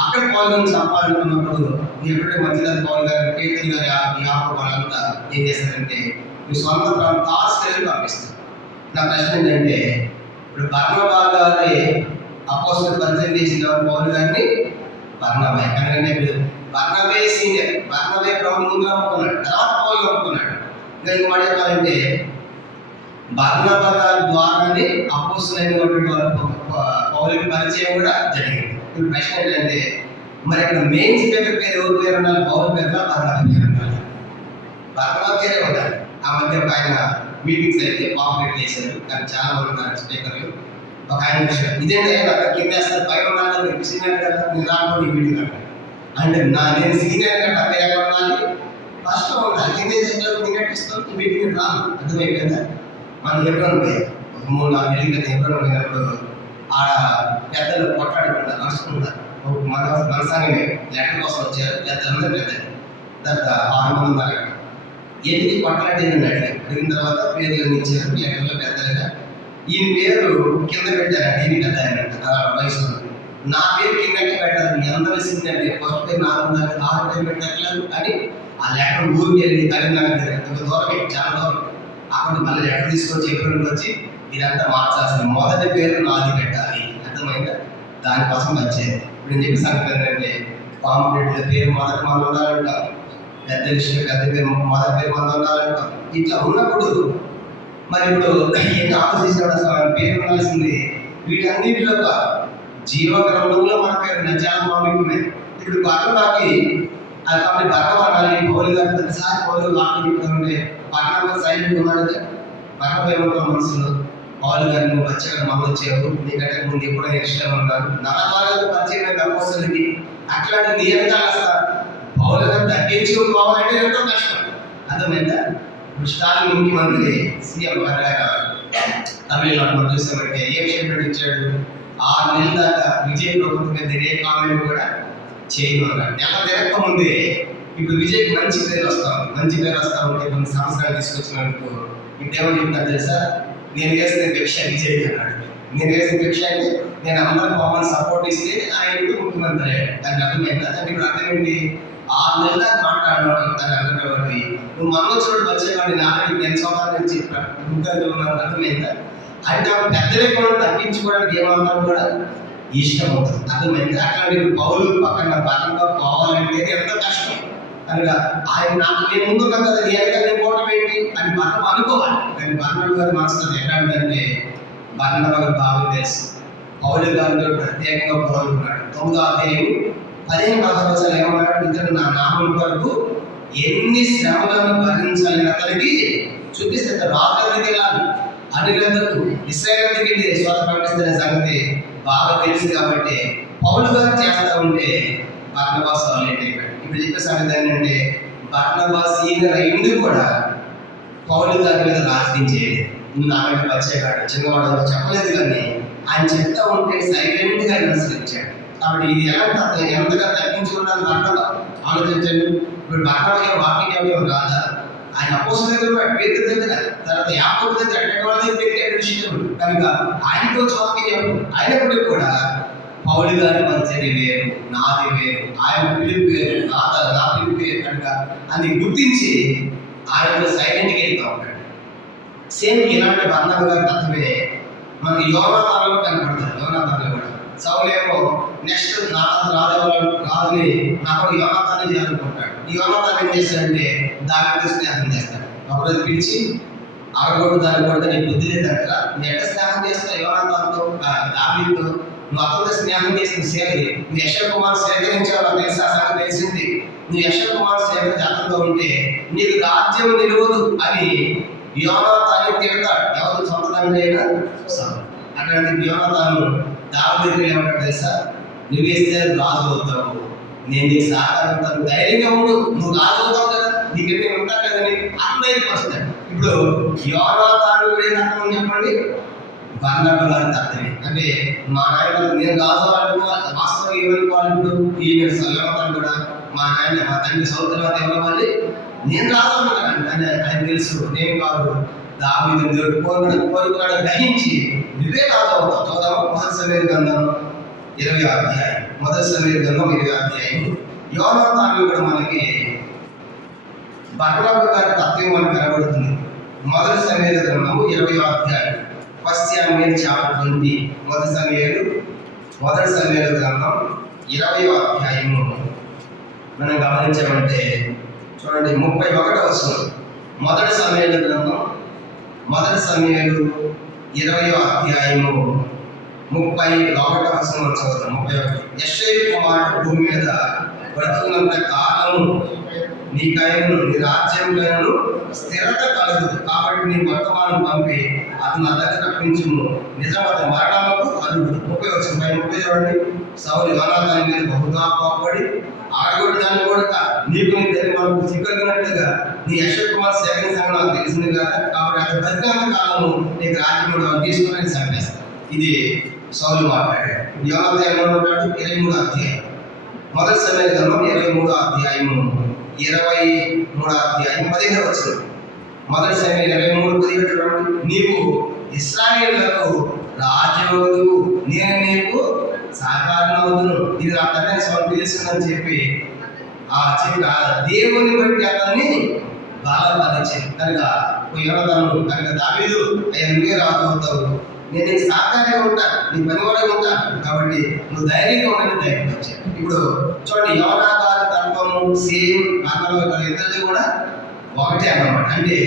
అక్కడ పౌలు గారిని చంపాలనుకున్నప్పుడు ఎప్పుడైతే మధ్యలో పౌలు గారు, పేతురు గారు, యాకోబు వాళ్ళంతా ఏం చేస్తారంటే మీ సొంత తాస్కెళ్ళి పంపిస్తారు. నా ప్రశ్న ఏంటంటే, ఇప్పుడు బర్నబా గారి అపోస్తలులు పరిచయం చేసిన పౌలు గారిని బర్నబా, ఎందుకంటే ఇప్పుడు బర్నబే సీనియర్, బర్నబే ప్రభు ముందు నమ్ముకున్నాడు, తర్వాత పౌలు నమ్ముకున్నాడు. ఇంకా ఇంక మాట చెప్పాలంటే బర్నబా గారి ద్వారానే అపోస్తలులైనటువంటి పౌలుకి పరిచయం కూడా జరిగింది. ఇప్పుడు ప్రశ్న ఏంటంటే, మరి ఇక్కడ మెయిన్ స్పీకర్ పేరు ఎవరి పేరు ఉండాలి? పౌలు పేరులో బర్నబా పేరు ఉండాలి. బర్నబా పేరే ఉండాలి. ఆ మధ్య ఆయన మీటింగ్స్ అయితే పాపులేట్ చేశారు, కానీ చాలా మంది ఉన్నారు స్పీకర్లు. ఒక ఆయన విషయం ఇదేంటే అక్కడ కింద వేస్తారు, పైన ఉన్నాను మీరు సీనియర్ కదా, నేను రాకుండా మీటింగ్ అంటే నేను సీనియర్ కంటే అక్కడ ఎక్కడ ఉండాలి? ఫస్ట్ ఉండాలి. కింద నటిస్తాను మీటింగ్ రాను. అర్థమైపోయిందా? మనం ఎప్పుడైనా పోయాం, 3-4 నెలల క్రితం ఎప్పుడైనా పోయినప్పుడు ఆడ పెద్దలు కొట్లాడుకుంటారు, నడుచుకుంటారు. మనసాన్ని లెటర్ కోసం వచ్చారు, పెద్దలందరూ పెద్దలు దాంట్లో 6 మంది ఉన్నారు. ఏంటి కొట్లాడేదని అడిగిన తర్వాత పేర్లు ఇచ్చారు లెటర్లో పెద్దలుగా. ఈయన పేరు కింద పెట్టారంటే ఈయన పెద్ద ఆయన వయసులో, నా పేరు కిందకి పెట్టారు. అందరూ సిందండి ఫస్ట్ పేరు 4 పేరు పెట్టట్లేదు అని ఆ లెటర్ ఊరికి వెళ్ళి కరీంనగర్ దగ్గర దూరం, చాలా దూరం. అక్కడ మళ్ళీ లెటర్ తీసుకొచ్చి ఎప్పుడు వచ్చి ఇదంతా మార్చాల్సింది, మొదటి పేరు నాది పెట్టాలి. అర్థమైందా? దానికోసం వచ్చేది. ఇప్పుడు నేను చెప్పే సంగతి ఏంటంటే, కాంపిటేటివ్ పేరు మొదటి మనం ఉండాలంటాం, పెద్ద విషయం పెద్ద పేరు మొదటి పేరు మనం ఉండాలంటాం. ఇట్లా ఉన్నప్పుడు మరి ఇప్పుడు ఏంటి ఆలోచించాడు? అసలు పేరు ఉండాల్సింది వీటన్నిటిలో జీవగ్రంథంలో మన పేరు చాలా బాగున్నాయి. ఇప్పుడు బర్నబాకి అది కాబట్టి బర్నబా అనాలి. పౌలు గారు ప్రతిసారి పౌలు వాక్యం చెప్తామంటే బర్నబా సైలెంట్ ఉన్నాడు. బర్నబా ఏమన్నా మనసులో పౌలు గారిని నువ్వు వచ్చాక మమ్మల్ని వచ్చావు, నీకంటే ముందు ఎప్పుడైనా ఇష్టం ఉన్నాను, నా ద్వారా పరిచయం అపోస్తలుడికి అట్లాంటి నియమితాలు అసలు పౌలు గారు తగ్గించుకోవాలంటే ఎంతో కష్టం. అర్థమైందా? స్టాలిన్ ముఖ్యమంత్రి సీఎం తమిళనాడు మనం చూసామంటే ఏం స్టేట్మెంట్ ఇచ్చాడు? 6 నెలల దాకా విజయ్ ప్రభుత్వం మీద ఏ కామెంట్ కూడా చేయను అన్నాడు. నెల తిరగక ముందే ఇప్పుడు విజయ్కి మంచి పేరు వస్తా ఉంటే కొన్ని సంవత్సరాలు తీసుకొచ్చినందుకు ఇంకేమని చెప్తాను తెలుసా? నేను వేసిన భిక్ష విజయ్ అన్నాడు. నేను వేసిన భిక్ష అంటే నేను అందరికి మమ్మల్ని సపోర్ట్ ఇస్తే ఆయన ముఖ్యమంత్రి అయ్యాడు. దానికి అర్థమైందా? దానికి ఇప్పుడు అర్థం ఏంటి? 6 నెలల దాకా మాట్లాడినాడు. దాన్ని అర్థమైనటువంటి నువ్వు మనోచోడు వచ్చేవాడిని నాలుగు 10 సంవత్సరాల నుంచి ముగ్గురు ఉన్నావు. అర్థమైందా? అంటే పెద్దలే కూడా తగ్గించుకోవడానికి ఏమాత్రం కూడా ఇష్టం అవుతుంది. అర్థమైంది? అట్లాంటి పౌలు పక్కన బలంగా పోవాలంటే ఎంతో కష్టం. కనుక ఆయన నాకు నేను ముందున్నాను కదా, నేను పోవడం ఏంటి అని మనం అనుకోవాలి. కానీ బర్నబా గారి మనసులో ఎట్లాంటిదంటే బర్నబా గారు బాగా తెలుసు, పౌలు గారితో ప్రత్యేకంగా పోరాడుతున్నాడు. 9వ అధ్యాయం 15-16 ఏమన్నాడు? ఇతడు నా నామం కొరకు ఎన్ని శ్రమలను భరించాలని అతనికి చూపిస్తే రాజులకి వెళ్ళాలి, అనిలకు ఇశ్రాయేలుకి వెళ్ళి స్వాత ప్రకటిస్తున్న సంగతి బాగా తెలుసు. కాబట్టి పౌలు గారు చేస్తూ ఉంటే బర్నబా సాలిడ్ అయిపోయాడు. ఇప్పుడు చెప్పే సంగతి ఏంటంటే బర్నబా సీనియర్ అయ్యింది కూడా పౌలు గారి మీద రాజకీయం చేయలేదు. నాకంటే వచ్చేగాడు చిన్నవాడు చెప్పలేదు, కానీ ఆయన చెప్తా ఉంటే సైలెంట్గా అనుసరించాడు. కాబట్టి ఇది ఎంతగా తగ్గించుకోవడానికి అర్థంగా ఆలోచించండి. ఇప్పుడు బర్నబాకి వాక్యం ఏమో రాదా, ఆయన అపోస్తలుల దగ్గర పేతురు దగ్గర, తర్వాత యాకోబు దగ్గర అటువంటి వాళ్ళ దగ్గర విషయం కనుక ఆయనకు వచ్చి వాక్యం చెప్పు. అయినప్పటికీ కూడా పౌలు గారి పరిచర్య వేరు, నాది వేరు, ఆయన పిలుపు వేరు, నా పిలుపు వేరు కనుక అని గుర్తించి ఆయన సైలెంట్గా వెళ్తూ ఉంటాడు. సేమ్ ఇలాంటి బర్నబా గారి తత్వమే మనకి యోనాతానులో కనపడతారు. యోనాతానులో కూడా సౌలేమో నెక్స్ట్ రాజుని నాకు యోనాతాన్ని చేయాలనుకుంటాడు. ఈ యోనాతాన్ ఏం చేస్తాడంటే దావీదుతో స్నేహం చేస్తాడు. ఒకరోజు పిలిచి అరగొట్టు దాని కూడా నీ బుద్ధి లేదంటారా, నువ్వు ఎట్లా స్నేహం చేస్తావు యోనాతాన్తో, దావీదుతో, నువ్వు అతనితో స్నేహం చేసిన సేవరి, నువ్వు యెషయా కుమార్ సేకరించావు నాకు తెలుసు, ఆ సంగతి తెలిసింది. నువ్వు యెషయా కుమార్ సేకరించి అతనితో ఉంటే నీకు రాజ్యం నిలవదు అని యోనాతాను తిడతాడు. ఎవరు సొంత తండ్రి అయినా అట్లాంటి యోనాతాను దావీదుతో ఏమంటాడు తెలుసా, నువ్వేస్తే రాజు అవుతావు, నేను నీకు సహకారం, ధైర్యంగా ఉండు, నువ్వు రాజు అవుతావు కదా, నీకంటే ఉంటావు కదా అని అందరికి వస్తాడు. ఇప్పుడు యోనాతాను ఏదంటామని చెప్పండి, బర్నబా గారి తత్వమే. అంటే మా నాయన నేను రాజు అనుకోవాలి, వాస్తవం ఏమనుకోవాలి, ఈ యోనాతాను కూడా మా నాయన మా తండ్రి సౌతర్వాత ఇవ్వాలి, నేను రాజు అన్నాను కానీ ఆయన తెలుసు నేను కాదు, దావీదు కోరుకున్నాడు గ్రహించి నువ్వే రాజు అవుతావు. చూద్దాం మొదటి సమూయేలు గ్రంథం 20వ అధ్యాయం, మొదటి సమూయేలు గ్రంథం 20వ అధ్యాయం. యోనాతాను కూడా మనకి బర్నబా గారి తత్వం మనకు కనబడుతుంది. మొదటి సమూయేలు గ్రంథము 20వ అధ్యాయం, ఫస్ట్ శామ్యూయల్ చాప్టర్ 20. మొదటి సమూయేలు గ్రంథం 20వ అధ్యాయము మనం గమనించామంటే చూడండి 31వ వచనం. మొదటి సమూయేలు గ్రంథం 20వ అధ్యాయము 31వ వచనం చదువుతాం. 31. యెషయా కుమారుడు భూమి మీద బ్రతుకున్నంత కాలము నీకైనను నీ రాజ్యంకైనను స్థిరత కలుగుదు, కాబట్టి నీ వర్తమానం పంపి అతను నా దగ్గర రప్పించుము, నిజమత మరణముకు అర్హుడు. 30 చూడండి. సౌలు యోనాతాను మీద బహుగా కోపపడి ఆడగొట్టు దాన్ని కూడా నీకు నీ మనకు సిగ్గలిగినట్టుగా నీ యెషయా కుమార్ సేకరణ సంగతి నాకు తెలిసింది కదా, కాబట్టి అతను బతికినంత కాలము నీకు రాజ్యం తీసుకుని చంపేస్తాను. ఇది సౌలు మాట్లాడాడు. యోనాతాను ఏమన్నాడు? 23వ అధ్యాయం, మొదటి సమూయేలు గ్రంథం 23వ అధ్యాయము 15వ వచనం. మొదటి సమూయేలు 23:17 చూడండి. నీవు ఇశ్రాయేలులకు రాజువగు, నేను నీకు సహకారనవుదును, ఇది నా తండ్రిని సమర్పిస్తుందని చెప్పి దేవుని బట్టి అతన్ని బలపరిచింది. కనుక యోనాతాను కనుక దావీదు అయ్యా నువ్వే రాజు అవుతావు, నేను నీకు సహకారంగా ఉంటాను, నీ పనివాడిగా ఉంటాను, కాబట్టి నువ్వు ధైర్యంగా ఉండని ధైర్యం వచ్చాను. ఇప్పుడు చూడండి యోనాతాను తత్వము సేమ్ బర్నబా ఇద్దరిది కూడా ఒకటే అన్నమాట. అంటే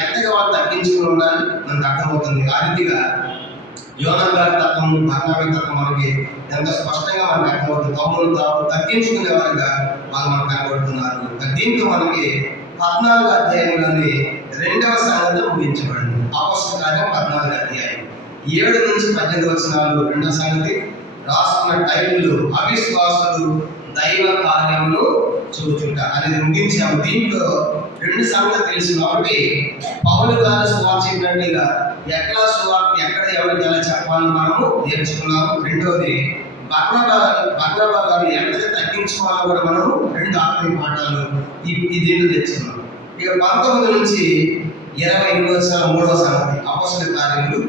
ఎంతగా వాళ్ళు తగ్గించుకుని ఉండాలి మనకు అర్థమవుతుంది. ఆ రీతిగా యోనా గారి తత్వం బర్నబా తత్వం మనకి ఎంత స్పష్టంగా మనకు అర్థమవుతుంది. తమ్ముడు తగ్గించుకునే వారిగా వాళ్ళు మనకు కనబడుతున్నారు. దీంతో మనకి 14వ అధ్యాయంలోని 2వ సంగతి ముగించబడింది. అపోస్తలుల కార్యం 14వ అధ్యాయం 7 నుంచి 18 వచనాలు 2వ సంగతి. రాసుకున్న టైటిల్ అవిశ్వాసులు దైవ కార్యమును చూచుట అనేది ముగించాము. దీంట్లో 2 సంగతులు తెలుసు కాబట్టి పౌలు గారు సువార్త చెప్పినట్టుగా ఎక్కడ ఎవరికి ఎలా చెప్పాలని మనము నేర్చుకున్నాము. రెండవది బర్నబా గారు ఎంతగా తగ్గించుకోవాలో కూడా మనము 2 ఆత్మీయ పాఠాలు ఈ దీంట్లో తెచ్చుకున్నాం. ఇక 19 నుంచి 28 వచనాల 3వ సంగతి అపోస్తలుల కార్యములు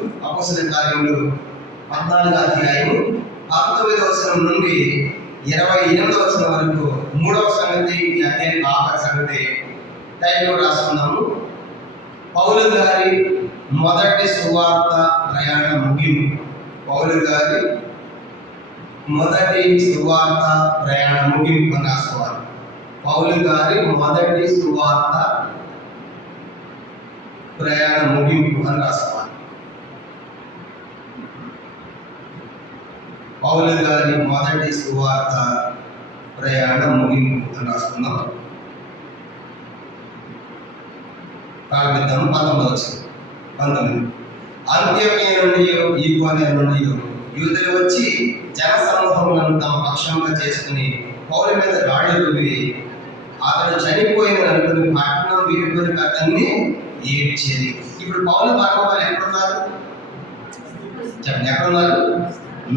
14వ అధ్యాయము 19వ వచనం నుండి 28వ వచనం వరకు 3వ సంగతి, అదే ఆఖరి సంగతి టైటిల్ రాసుకున్నాము. పౌలు గారి మొదటి సువార్త ప్రయాణ ముగింపు. పౌలు గారి మొదటి సువార్త ప్రయాణ ముగింపు అని రాసుకోవాలి. పౌలు గారి మొదటి సువార్త ప్రయాణ ముగింపు అని రాసుకోవాలి. పౌలు గారి మొదటి సువార్త ప్రయాణ ముగింపు అని రాసుకుందాం. ప్రారంభిద్దాం. 19. అంత్యోక్య నుండి ఈకోనియ నుండి యూదులు వచ్చి జన సమూహములను తమ పక్షంగా చేసుకుని పౌలు మీద రాళ్ళు రువి అతడు చనిపోయిన అనుకుని పట్టణం వీరుకొని అతన్ని ఏడ్చేది. ఇప్పుడు పౌలు బర్నబాలు ఎక్కడున్నారు చెప్పండి, ఎక్కడున్నారు?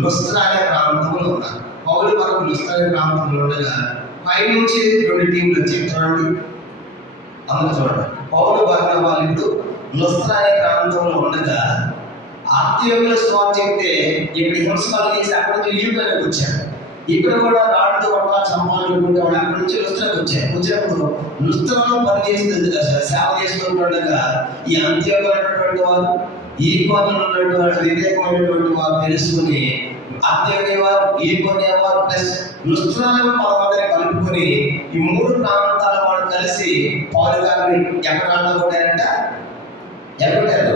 లుస్త్రా అనే ప్రాంతంలో ఉన్నారు. పౌలు బర్నబాలు లుస్త్రా అనే ప్రాంతంలో ఉండగా పైనుంచి 2 టీంలు వచ్చాయి. చూడండి, అందరూ చూడండి. పౌలు బర్నబాలు ఇప్పుడు లుస్త్రా అనే ప్రాంతంలో ఉండగా ఆత్మీయుల స్వార్థ చెప్తే ఇక్కడ హింసలు చేసి అక్కడి నుంచి లీవ్లోకి వచ్చారు. ఇక్కడ కూడా రాళ్ళతో కొట్టాలి చంపాలనుకుంటే వాళ్ళు అక్కడి నుంచి లుస్త్రాకి వచ్చారు. వచ్చినప్పుడు లుస్త్రాలో పనిచేస్తుంది సేవ చేస్తుండగా ఈ అంత్యోగమైనటువంటి వారు, ఈ కోణంలో ఉన్నటువంటి వారు, వ్యతిరేకమైనటువంటి వారు తెలుసుకుని అంత్యోగేవారు, ఈ కొనేవారు ప్లస్ లుస్త్రాలో కొంతమందిని కలుపుకొని ఈ 3 ప్రాంతాల వాళ్ళు కలిసి పౌలు గారిని ఎక్కడ రాళ్ళతో కొట్టారంట? ఎక్కడారు?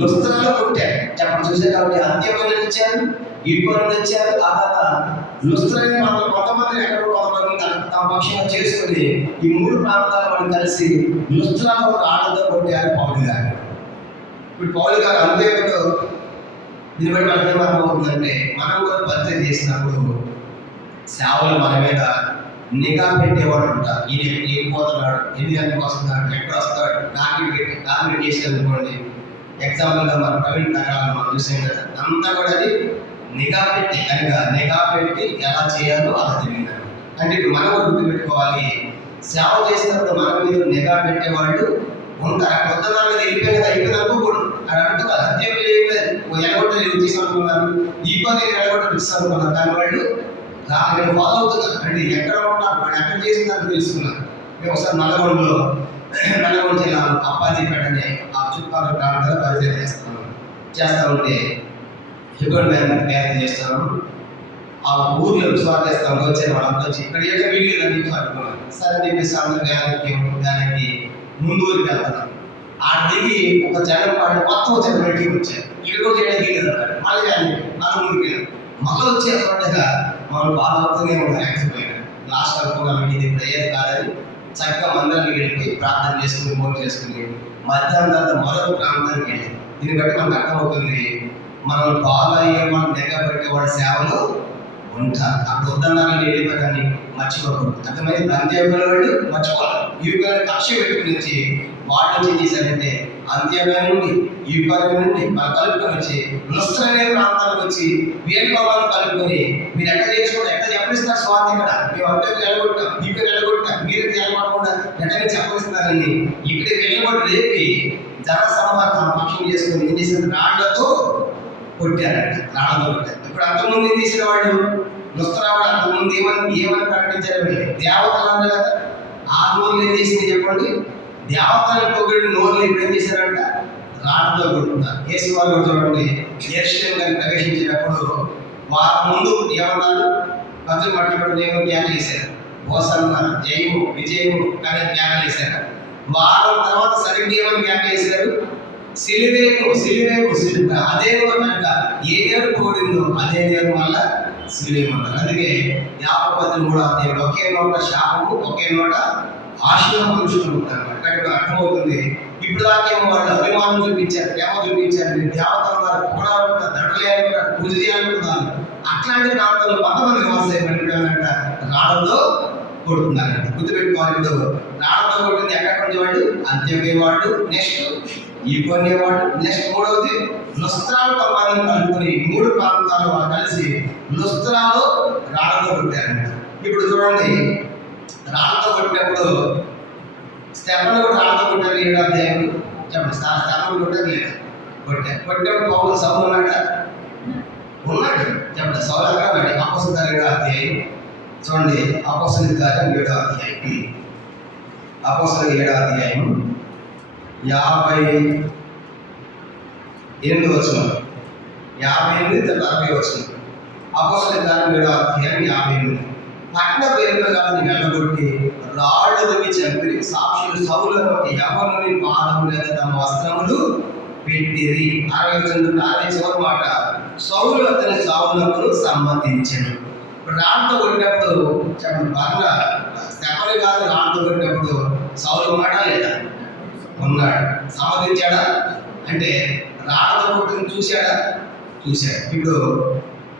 లుస్త్రాలో కొట్టారు. చెప్పండి, చూసే కాబట్టి అంత్యోగం ఇచ్చారు, ఈ కొనలు ఇచ్చారు. ఆ తర్వాత లుస్త్రాని కొంతమంది ఎక్కడ కొంతమంది తమ పక్షంగా చేసుకుని ఈ 3 ప్రాంతాల వాళ్ళు కలిసి లుస్త్రాలో రాళ్ళతో కొట్టారు పౌలు గారు. ఇప్పుడు పౌలు గారు అంత్యోగంలో దీన్ని బట్టి మనకి ఏమర్థమవుతుందంటే మనం కూడా పరిచయం చేసినప్పుడు సేవలు మన మీద నిఘా పెట్టేవాడు ఉంటారు. ఈయన పోతున్నాడు, ఎన్ని గంటలకు వస్తున్నాడు, ఎక్కడ వస్తాడు, టార్గెట్ చేసేది అనుకోండి. ఎగ్జాంపుల్గా మన ప్రవీణ్ నగరాలు మనం చూసాం కదా, అంతా కూడా అది నిఘా పెట్టి ఎలా చేయాలో అలా తెలియదు. అంటే ఇప్పుడు మనం గుర్తుపెట్టుకోవాలి, సేవ చేసినప్పుడు మన మీద నిఘా పెట్టేవాళ్ళు ఉంటారు. అక్కడ వద్దన్నా మీద అయిపోయింది అనుకోకూడదు. అక్కడ అంటున్నారు అంత్యంలో ఏం లేదు, ఎలగొట్ట తీసుకునుకున్నారు, ఈ పని ఎలగొట్ట తీసుకునుకున్నారు. కానీ వాళ్ళు నేను ఫాలో అవుతున్నారు. అంటే ఎక్కడ ఉన్నారు, వాళ్ళు ఎక్కడ చేసిందని తెలుసుకున్నారు. మేము ఒకసారి నల్గొండ జిల్లాలో అప్పాజీపేట అనే ఆ చుట్టుపక్కల ప్రాంతాల్లో పరిచయం చేస్తా ఉంటే ఎటువంటి వ్యాధి చేస్తాను. ఆ ఊర్లో స్వాగతిస్తాం వచ్చారు. వాళ్ళంతా వచ్చి ఇక్కడ ఏదో వీళ్ళు అని చెప్పి అనుకున్నాను. సరే అని చెప్పేసి అందరూ దానికి ముందు ఊరికి వెళ్తున్నాను. ఆ దిగి ఒక జనం పాటు మొత్తం వచ్చిన టీం వచ్చారు. ఇక్కడ కూడా చేయడానికి వెళ్ళారు. మళ్ళీ నాకు ముందుకు వెళ్ళాను. మళ్ళీ వచ్చేటట్టుగా మనం బాగా అవుతూనే ఉన్నాం. యాక్సిపోయాను. లాస్ట్ అనుకున్నాం ఇది ఇప్పుడు అయ్యేది కాదని చక్కగా మందిరానికి వెళ్ళిపోయి ప్రార్థన చేసుకుని భోజనం చేసుకుని మధ్యాహ్నం తర్వాత మరొక ప్రాంతానికి వెళ్ళి దీన్ని బట్టి మనకు అర్థమవుతుంది మనం ఫాలో అయ్యే వాళ్ళు దగ్గర పెట్టే వాళ్ళ సేవలు ఉంటారు. అప్పుడు ఉద్దన్నాన్ని వెళ్ళిపోయాలని మర్చిపోకూడదు. అర్థమైంది? అంత్యోగంలో వాళ్ళు మర్చిపోవాలి. యువకులను కక్ష పెట్టుకుని వచ్చి వాళ్ళు ఏం చేశారంటే అంత్యోగం నుండి యువకుల నుండి మనం కలుపుకొని వచ్చి లుస్త్రా అనే ప్రాంతానికి వచ్చి వేరుకోవాలని కలుపుకొని మీరు ఎక్కడ చేసుకోండి, ఎక్కడ చెప్పిస్తున్నారు స్వార్థం ఇక్కడ మేము అంత్యోగం వెళ్ళగొట్టాం, ఇక్కడ వెళ్ళగొట్టాం, మీరు వెళ్ళగొట్టకుండా ఎక్కడ చెప్పిస్తున్నారని ఇక్కడ వెళ్ళగొట్టి లేపి జన సంవాదం తమ పక్షం చేసుకుని ఏం చేశారు? రాళ్లతో కొట్టారంట. రాళ్లతో కొట్టారు. ఇప్పుడు అంతకుముందు ఏం చేసిన వాళ్ళు లుస్త్రా వాళ్ళు అంతకుముందు ఏమని ప్రకటించారు? దేవతలు అన్నారు కదా, ఆ నోర్లు ఏం చేసింది చెప్పండి? దేవతలను పొగిడి నోర్లు ఇప్పుడు ఏం చేశారంట? రాళ్లతో కొడుతున్నారు. యేసు వారు చూడండి, యెరూషలేము గారిని ప్రవేశించినప్పుడు వారి ముందు ఏమన్నారు? కత్తులు పట్టుబడి ఏమో జ్ఞాపకం చేశారు. హోసన్న, జయము, విజయము కానీ జ్ఞాపకం చేశారు. వారం తర్వాత సరిగ్గా ఏమని జ్ఞాపకం చేశారు? సిలువేము. అదే కనుక ఏ నేరు కోడిందో అదే నేరు మళ్ళా సిలువేము అన్నారు. అందుకే 53 ఒకే నోట శాపము, ఒకే నోట ఆశీర్వాదం మనుషులు ఉంటారు. అక్కడ అర్థమవుతుంది. ఇప్పుడు దాకేమో వాళ్ళు అభిమానం చూపించారు, ప్రేమ చూపించారు, దేవతలు ఉన్నారు, కూడా దడలేనుకున్నారు, పూజ చేయాలనుకున్నారు. అట్లాంటి ప్రాంతంలో కొంతమంది నివాసాలంట రాళ్ళతో కొడుతున్నారంట. గుర్తుపెట్టుకోవాలి. ఇప్పుడు రాళ్ళతో కొట్టింది ఎక్కడి నుంచి వాళ్ళు? అంత్యోగ వాళ్ళు, నెక్స్ట్ ఈ కొనేవాడు, నెక్స్ట్ మూడవది లుస్త్రాలో కొంతమందిని కలుపుకొని 3 ప్రాంతాలు వాళ్ళు కలిసి లుస్త్రాలో రాళ్ళతో కొట్టారంట. ఇప్పుడు చూడండి, రాళ్ళతో కొట్టినప్పుడు స్టెఫను కూడా రాళ్ళతో కొట్టారు. 7వ అధ్యాయం చెప్పండి. స్టెఫను కొట్టారు లేదా? కొట్టినప్పుడు పౌలు సౌలు ఉన్నాడు. చెప్పండి, సౌలు అక్కడ ఉన్నాడు. అపోస్తలుల కార్యం 7వ అధ్యాయం చూడండి. అపోస్తలుల కార్యం 7వ అధ్యాయం 58వ వచనం, 58 40వ వచనం. అపోస్తలుల కార్యం 7వ అధ్యాయం 58. పట్టణ పేరుగా కాదు వెళ్ళగొట్టి రాళ్ళు తవ్వి చంపి సాక్షులు సౌలను ఎవరిని పాదము లేదా తమ వస్త్రములు పెట్టిరి. 60 చివరి మాట, సౌలు అతని సావులకు సమ్మతించను. రాళ్ళతో కొట్టినప్పుడు చెప్పండి, బాగా స్టెఫను కాదు రాళ్ళతో కొట్టినప్పుడు సౌలు ఉన్నాడా లేదా? ఉన్నాడు. సమ్మతించాడా అంటే రాళ్ళతో కొట్టిన చూశాడు. ఇప్పుడు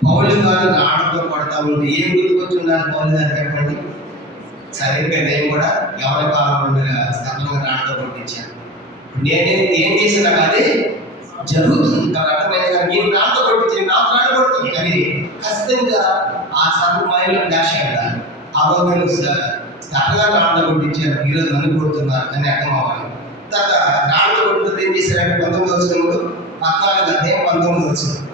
పౌలు గారు రాళ్ళతో కొడతా ఉంటే ఏం గుర్తుకొచ్చున్నారు పౌలు గారు చెప్పండి? సరిగ్గా నేను కూడా ఎవరి కాలం స్టెఫను రాళ్ళతో కొట్టించాను. నేనే ఏం చేసినా కానీ జరుగుతుంది. కాబట్టి అర్థమైంది కానీ నేను నాతో కొడుతుంది నాకు నాటబడుతుంది కానీ ఖచ్చితంగా ఆ సమయంలో డాష్ అయ్యాలి. ఆ రోజు చక్కగా రాళ్ళ కొట్టించారు, ఈరోజు నన్ను కొడుతున్నారు అని అర్థం అవ్వాలి. తర్వాత రాళ్ళ కొట్టుకుంటే ఏం చేశారంటే 19వ వచనంలో 14 అధ్యాయం 19వ వచనం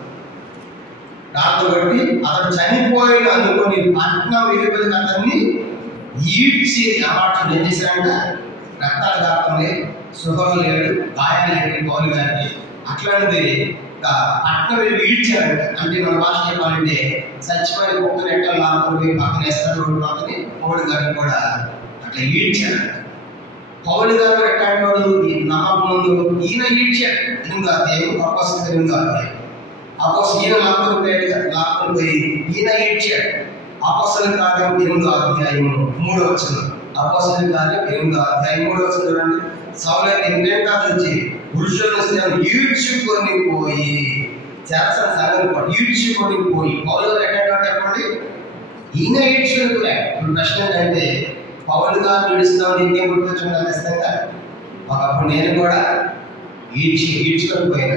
రాళ్ళతో కొట్టి అతడు చనిపోయిన అనుకుని పట్నం వెళ్ళిపోయిన అతన్ని ఈడ్చి ఆ మాట ఏం చేశారంట, రక్తాలు కాకుండా సుఖం లేడు, గాయాలు లేడు పౌలు గారికి. అట్లాంటిది పట్నం వెళ్ళి ఈడ్చారంట. అంటే మన భాష చెప్పాలంటే చచ్చిపోయిన కుక్కని ఎట్లా లాక్కుని పక్కన వేస్తారు రోడ్డు పక్కని, పౌలు గారిని కూడా అట్లా ఈడ్చారంట. పౌలు గారు ఎట్లాంటి ఈ నమ్మకం ముందు ఈయన ఈడ్చాడు. 8వ అధ్యాయం అపోస్తలుల 8వ అధ్యాయం ఈయన లాక్కుని పోయి ఈయన ఈడ్చాడు. అపోస్తలుల కార్యం 8వ అధ్యాయం 3వ వచనం అపోస్తలుల కార్యం 8వ అధ్యాయం 3వ వచనం చూడండి. సౌలైతే ఇంటెంటా వచ్చి పురుషులను ఈడ్చుకొని పోయి చేస్తాను సంగతి ఈడ్చుకొని పోయి పౌలు గారు ఎట్లా చెప్పండి, ఈయన ఈడ్చుకొని పోయాడు. ఇప్పుడు ప్రశ్న ఏంటంటే పౌలు గారు ఈడుస్తామని ఇంకేం గుర్తొచ్చింది ఖచ్చితంగా. ఒకప్పుడు నేను కూడా ఈడ్చుకొని పోయినా.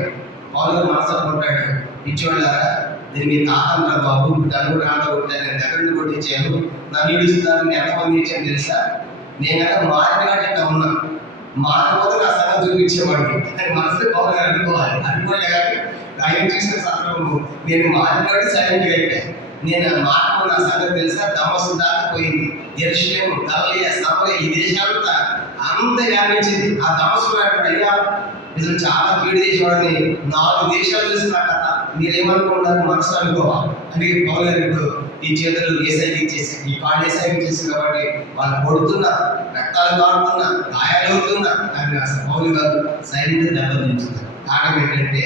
పౌలు గారు మనసు అనుకుంటాడు, ఇచ్చేవాళ్ళారా నేను మీ తాతంరా బాబు, నన్ను కూడా ఆట కొట్టాను, నేను దగ్గర నుండి కొట్టించాను, నన్ను ఈడుస్తున్నాను, నేను ఎంతమంది ఇచ్చాను తెలుసా, నేను అక్కడ మారిన ఇట్లా ఉన్నాను, మారకపోతే నా సంగతి చూపించేవాడిని అని మనసులో పౌలు గారు అనుకోలే కానీ ఆయన చేసిన సందర్భము నేను మారిన కాబట్టి సైలెంట్గా అయిపోయాను. నేను మార్పు నా సంగతి తెలుసా, దమస్కు దాటిపోయింది, యెరూషలేము, గలిలయ, సమరయ ఈ దేశాలంతా అంత వ్యాపించింది. ఆ దమస్కు అయ్యా నిజం చాలా కీడు చేసేవాడిని, 4 దేశాలు తెలిసిన కథ, మీరేమనుకుంటారు మనసు అనుకోవాలి. అందుకే పౌలు గారు ఈ చేతులు ఏసైకి ఇచ్చేసి ఈ కాళ్ళు ఏసైకి ఇచ్చేసి కాబట్టి వాళ్ళు కొడుతున్నా, రక్తాలు కారుతున్నా, గాయాలు అవుతున్నా కానీ అసలు పౌలు గారు సైలెంట్ దెబ్బతింటున్నారు. కారణం ఏంటంటే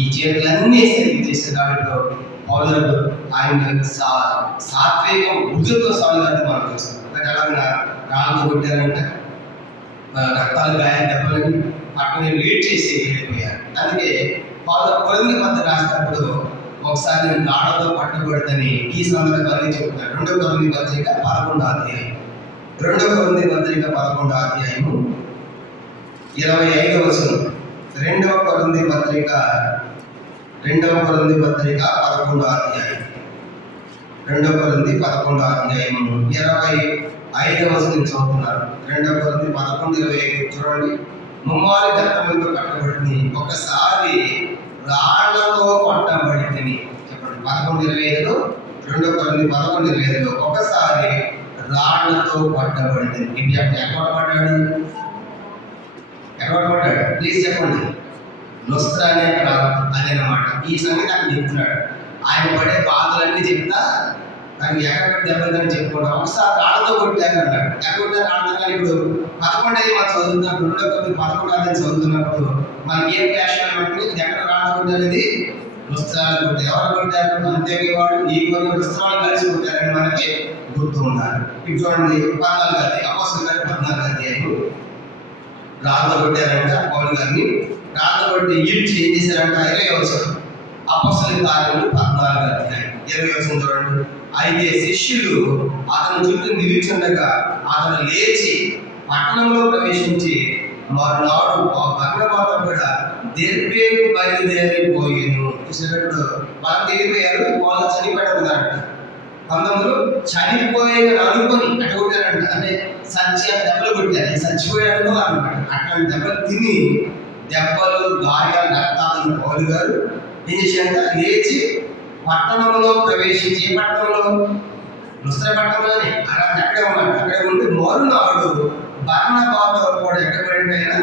ఈ చేతులన్నీ ఏసైకి ఇచ్చేసిన కాబట్టి పౌలు గారు ఆయన సాత్వికం వృద్ధులతో సౌలు గారిని మనకు వస్తుంది. అలాగా రాళ్ళతో కొట్టారంట, రక్తాలు గాయాలు దెబ్బలని పక్కన లీడ్ చేసి వెళ్ళిపోయారు. అందుకే పౌలు కొరింథీ పత్రిక రాసినప్పుడు ఒకసారి నేను రాళ్లతో పట్టబడదని ఈ సందర్భాన్ని చెప్తాను. 2వ కొరింథీ పత్రిక 11వ అధ్యాయం 2వ కొరింథీ పత్రిక 11వ అధ్యాయము 25వ వచనం 2వ కొరింథీ పత్రిక 11వ అధ్యాయం 2వ కొరింథీ 11వ అధ్యాయము 25వ వచనం చదువుతున్నారు. 2వ కొరింథీ 11:25 చూడండి. ముమ్మారి దత్తములతో కట్టబడింది, ఒకసారి రాళ్లతో కొట్టబడింది. చెప్పండి 11:25లో 2వ కొరింథీ 11:25లో ఒకసారి రాళ్లతో కొట్టబడింది. ఇది ఎక్కడ పడ్డాడు ప్లీజ్ చెప్పండి. లుస్త్రా అనే ప్రాంతం అదేనమాట. ఈ సంగతి అక్కడ చెప్తున్నాడు. ఆయన పడే బాధలన్నీ చెప్తా కానీ ఎక్కడ దెబ్బలని చెప్పుకోవడం. ఒకసారి రాళ్ళతో కొట్టాను అన్నాడు. ఎక్కడ కొట్టారు రాళ్ళతో. కానీ ఇప్పుడు 11 మనం చదువుతున్నప్పుడు 2వ కొరింథీ 11 చదువుతున్నప్పుడు మనకి ఏం క్లాష్ అంటే ఎక్కడ రాళ్ళ కొట్టారనేది లుస్త్రాలు కొట్టారు. ఎవరు కొట్టారు? అంతేవాడు ఈ కొన్ని లుస్త్రాలు కలిసి కొట్టారని మనకి గుర్తు ఉన్నారు. ఇప్పుడు చూడండి 14వ అధ్యాయం అపోస్తలుల కార్యం 14వ అధ్యాయం రాళ్ళతో కొట్టారంట పౌలు గారిని. రాళ్ళతో కొట్టి ఈడ్చి ఏం చేశారంట 20వ వచనం అపోస్తలుల కార్యములు 14వ అధ్యాయం 20వ వచనం చూడండి. అయితే శిష్యులు అతని చుట్టూ నిలుచుండగా అతను లేచి పట్టణంలో ప్రవేశించి మరునాడు బర్నబాతో కూడా దెర్బేకు బయలుదేరిపోయాను. చూసినప్పుడు వాళ్ళు తెలియపోయారు. వాళ్ళు చనిపోయారంట. 19లో చనిపోయిన అనుకొని అటు కొట్టారంట. అంటే దెబ్బలు కొట్టారు, చచ్చిపోయాడు అనమాట. అట్లాంటి దెబ్బలు తిని దెబ్బలు గాయాలు రక్తాలను పౌలు గారు ఏం చేశారంట, లేచి పట్టణంలో ప్రవేశించి, ఏ పట్టణంలో? లుస్త్రా పట్టణంలోనే అలా అక్కడే ఉన్నాడు. అక్కడే ఉండి మరునాడు బర్నబాతో కూడా ఎక్కడ పడిపోయినా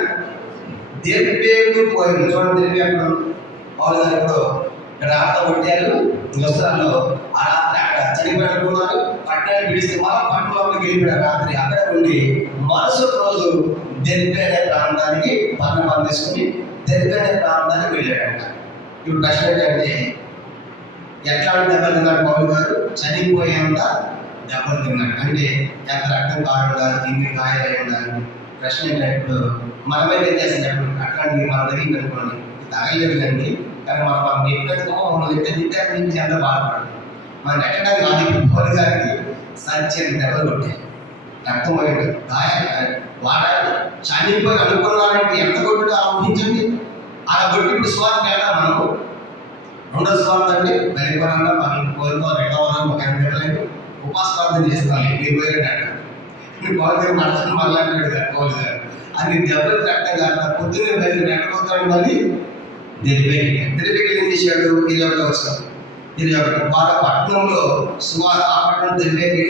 దెర్బేకు పోయింది. చూడండి దెర్బే అక్కడ పౌలు గారు ఇప్పుడు రాత్రి కొట్టారు లుస్త్రాలో. ఆ రాత్రి అక్కడ చనిపోయినట్టున్నారు. పట్టణాన్ని విడిస్తే మళ్ళీ పట్టణంలోకి వెళ్ళిపోయారు. రాత్రి అక్కడ ఉండి మరుసటి రోజు దెర్బే అనే ప్రాంతానికి బర్నబాను తీసుకుని దెర్బే అనే ప్రాంతానికి వెళ్ళాడంట. ఇప్పుడు ప్రశ్న ఏంటంటే ఎట్లాంటి దెబ్బలు తిన్నాడు పౌలు గారు? చనిపోయేంత దెబ్బలు తిన్నాడు. అంటే ఎంత రక్తం కారు ఉండాలి, ఇన్ని గాయాలై ఉండాలి. ప్రశ్న ఏంటంటే ఇప్పుడు మనమైతే ఏం చేస్తాం చెప్పండి, అట్లాంటి మన దగ్గరికి అనుకోండి తగలేదు కండి, కానీ మనం ఎక్కడికో మమ్మల్ని తిట్టాక నుంచి ఎంత బాధపడదు. మనం ఎక్కడానికి రాదు. పౌలు గారికి సంచని దెబ్బలు కొట్టాయి. రక్తమైంది వాడ చనిపోయి అనుకున్నారంటే ఎంత కొట్టుగా ఊహించండి. అలా కొట్టి ఇప్పుడు స్వార్థ కదా మనం రెండో స్వార్థ అండి వెళ్ళిపోయినా మనం కోరుకోవాలి ఎక్కవాలి ఒక గంటలేదు ఉపాస్వార్థం చేస్తాను మీరు పోయినట్టు మీరు కోరిక నడుచుకుని మళ్ళాంటాడు కదా కోలు గారు అది దెబ్బలు కట్టగా పొద్దున్నే బయలు నెట్టపోతాడు. మళ్ళీ దిరిపేకి ఏం చేశాడు? 21 వచ్చాం 21 వాళ్ళ పట్టణంలో ఆ పట్టణం దిరిపేకి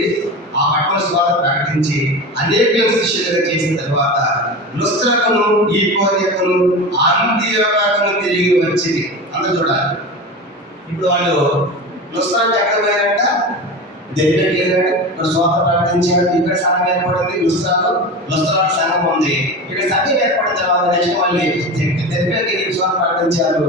ఆ పట్టణ స్వాత ప్రకటించి అనేక శిష్యులుగా చేసిన తర్వాత లుస్త్రకును ఈకోనియకును అంతియోకును తిరిగి వచ్చింది. అందరూ చూడాలి. ఇప్పుడు వాళ్ళు లుస్త్రానికి ఎక్కడ పోయారంట? దిరిపేకి వెళ్ళాడు, స్వాత ప్రకటించాడు. ఇక్కడ సంఘం ఏర్పడింది. లుస్త్రాలో సంఘం ఉంది. ఇక్కడ సంఘం ఏర్పడిన తర్వాత నెక్స్ట్ మళ్ళీ దిరిపేకి స్వాత ప్రకటించారు.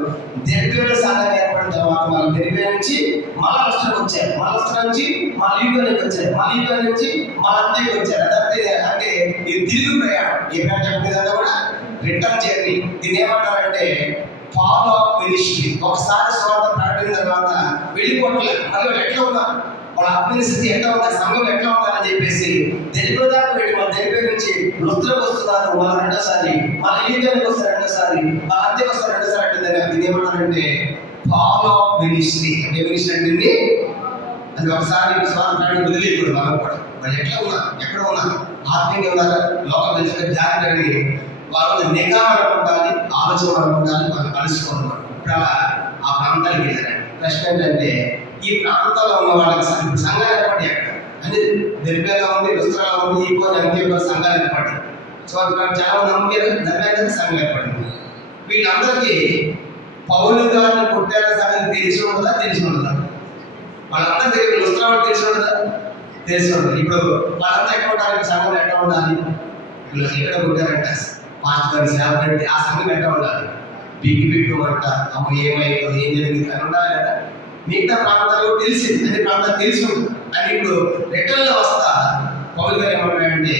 దిరిపేలో సంఘం ఏర్పడిన తర్వాత మళ్ళీ దిరిపే నుంచి మళ్ళా లుస్త్రాకి వచ్చారు. మళ్ళీ లుస్త్రా నుంచి మళ్ళీ ఈకోనికి వచ్చారు. మళ్ళీ ఈకో నుంచి మళ్ళీ అంత్యకి వచ్చారు. అంటే ఇది తిరిగి ప్రయాణం. ఏ ప్రయాణం కూడా రిటర్న్ జర్నీ. దీన్ని ఏమంటారంటే ఫాలో అప్ మినిస్ట్రీ. ఒకసారి స్వాత ప్రకటించిన తర్వాత వెళ్ళిపోవట్లేదు. మళ్ళీ వాళ్ళు ఎట్లా ఉన్నారు, వాళ్ళ అభివృద్ధి ఎట్లా ఉన్నారు, సంఘం ఎట్లా ఉన్నారని చెప్పేసి తెలిపేదాకా వెళ్ళి మన తెలిపే నుంచి వృత్తులకు వస్తున్నారు. వాళ్ళ రెండోసారి మన ఈగోనికి వస్తారు, రెండోసారి మన అంత్యకి వస్తారు, రెండోసారి అంటే దీన్ని ఏమంటారంటే ఫాలో అప్ మినిస్ట్రీ. ఏ మినిస్ట్రీ అంటే అది ఒకసారి స్వాతంత్రాన్ని వదిలేయకూడదు. మనం కూడా వాళ్ళు ఎట్లా ఉన్నారు, ఎక్కడ ఉన్నారు, ఆత్మీయంగా ఉన్నారు, లోకం తెలుసుకుని జాగ్రత్త వాళ్ళు నిఘా ఉండాలి, ఆలోచన ఉండాలి, వాళ్ళు కలుసుకోవాలి. ఇప్పుడు అలా ఆ ప్రాంతానికి వెళ్ళారండి. ప్రశ్న ఏంటంటే ఈ ప్రాంతంలో ఉన్న వాళ్ళకి సంఘాలు ఏర్పడి అక్కడ అంటే దిరిపేలో ఉంది, లుస్త్రాలో ఉంది, ఈకోని అంత్యోక సంఘాలు ఏర్పడి. సో అక్కడ చాలా మంది నమ్మకారు దిరిపేలో సంఘం ఏర్పడింది. వీళ్ళందరికీ పౌలు గారిని కొట్టార సంగతి తెలిసి ఉండదా? తెలిసి ఉండదా? వాళ్ళందరూ తెలియదు. లుస్త్రాలో తెలిసి ఉండదా? తెలిసి ఉండదు. ఇప్పుడు వాళ్ళంతా ఎక్కడ ఉండాలి? సంఘం ఎట్లా ఉండాలి? ఎక్కడ కొట్టారంట మాస్టర్ గారి సేవ అంటే ఆ సంఘం ఎట్లా ఉండాలి? బిగ్గు అంట అమ్మ ఏమైందో ఏం జరిగింది అని ఉండాలి కదా. మిగతా ప్రాంతాలు తెలిసింది, అన్ని ప్రాంతాలు తెలిసి ఉంటుంది. అని ఇప్పుడు రిటర్న్లో వస్తా పౌలు గారు ఏమంటాడంటే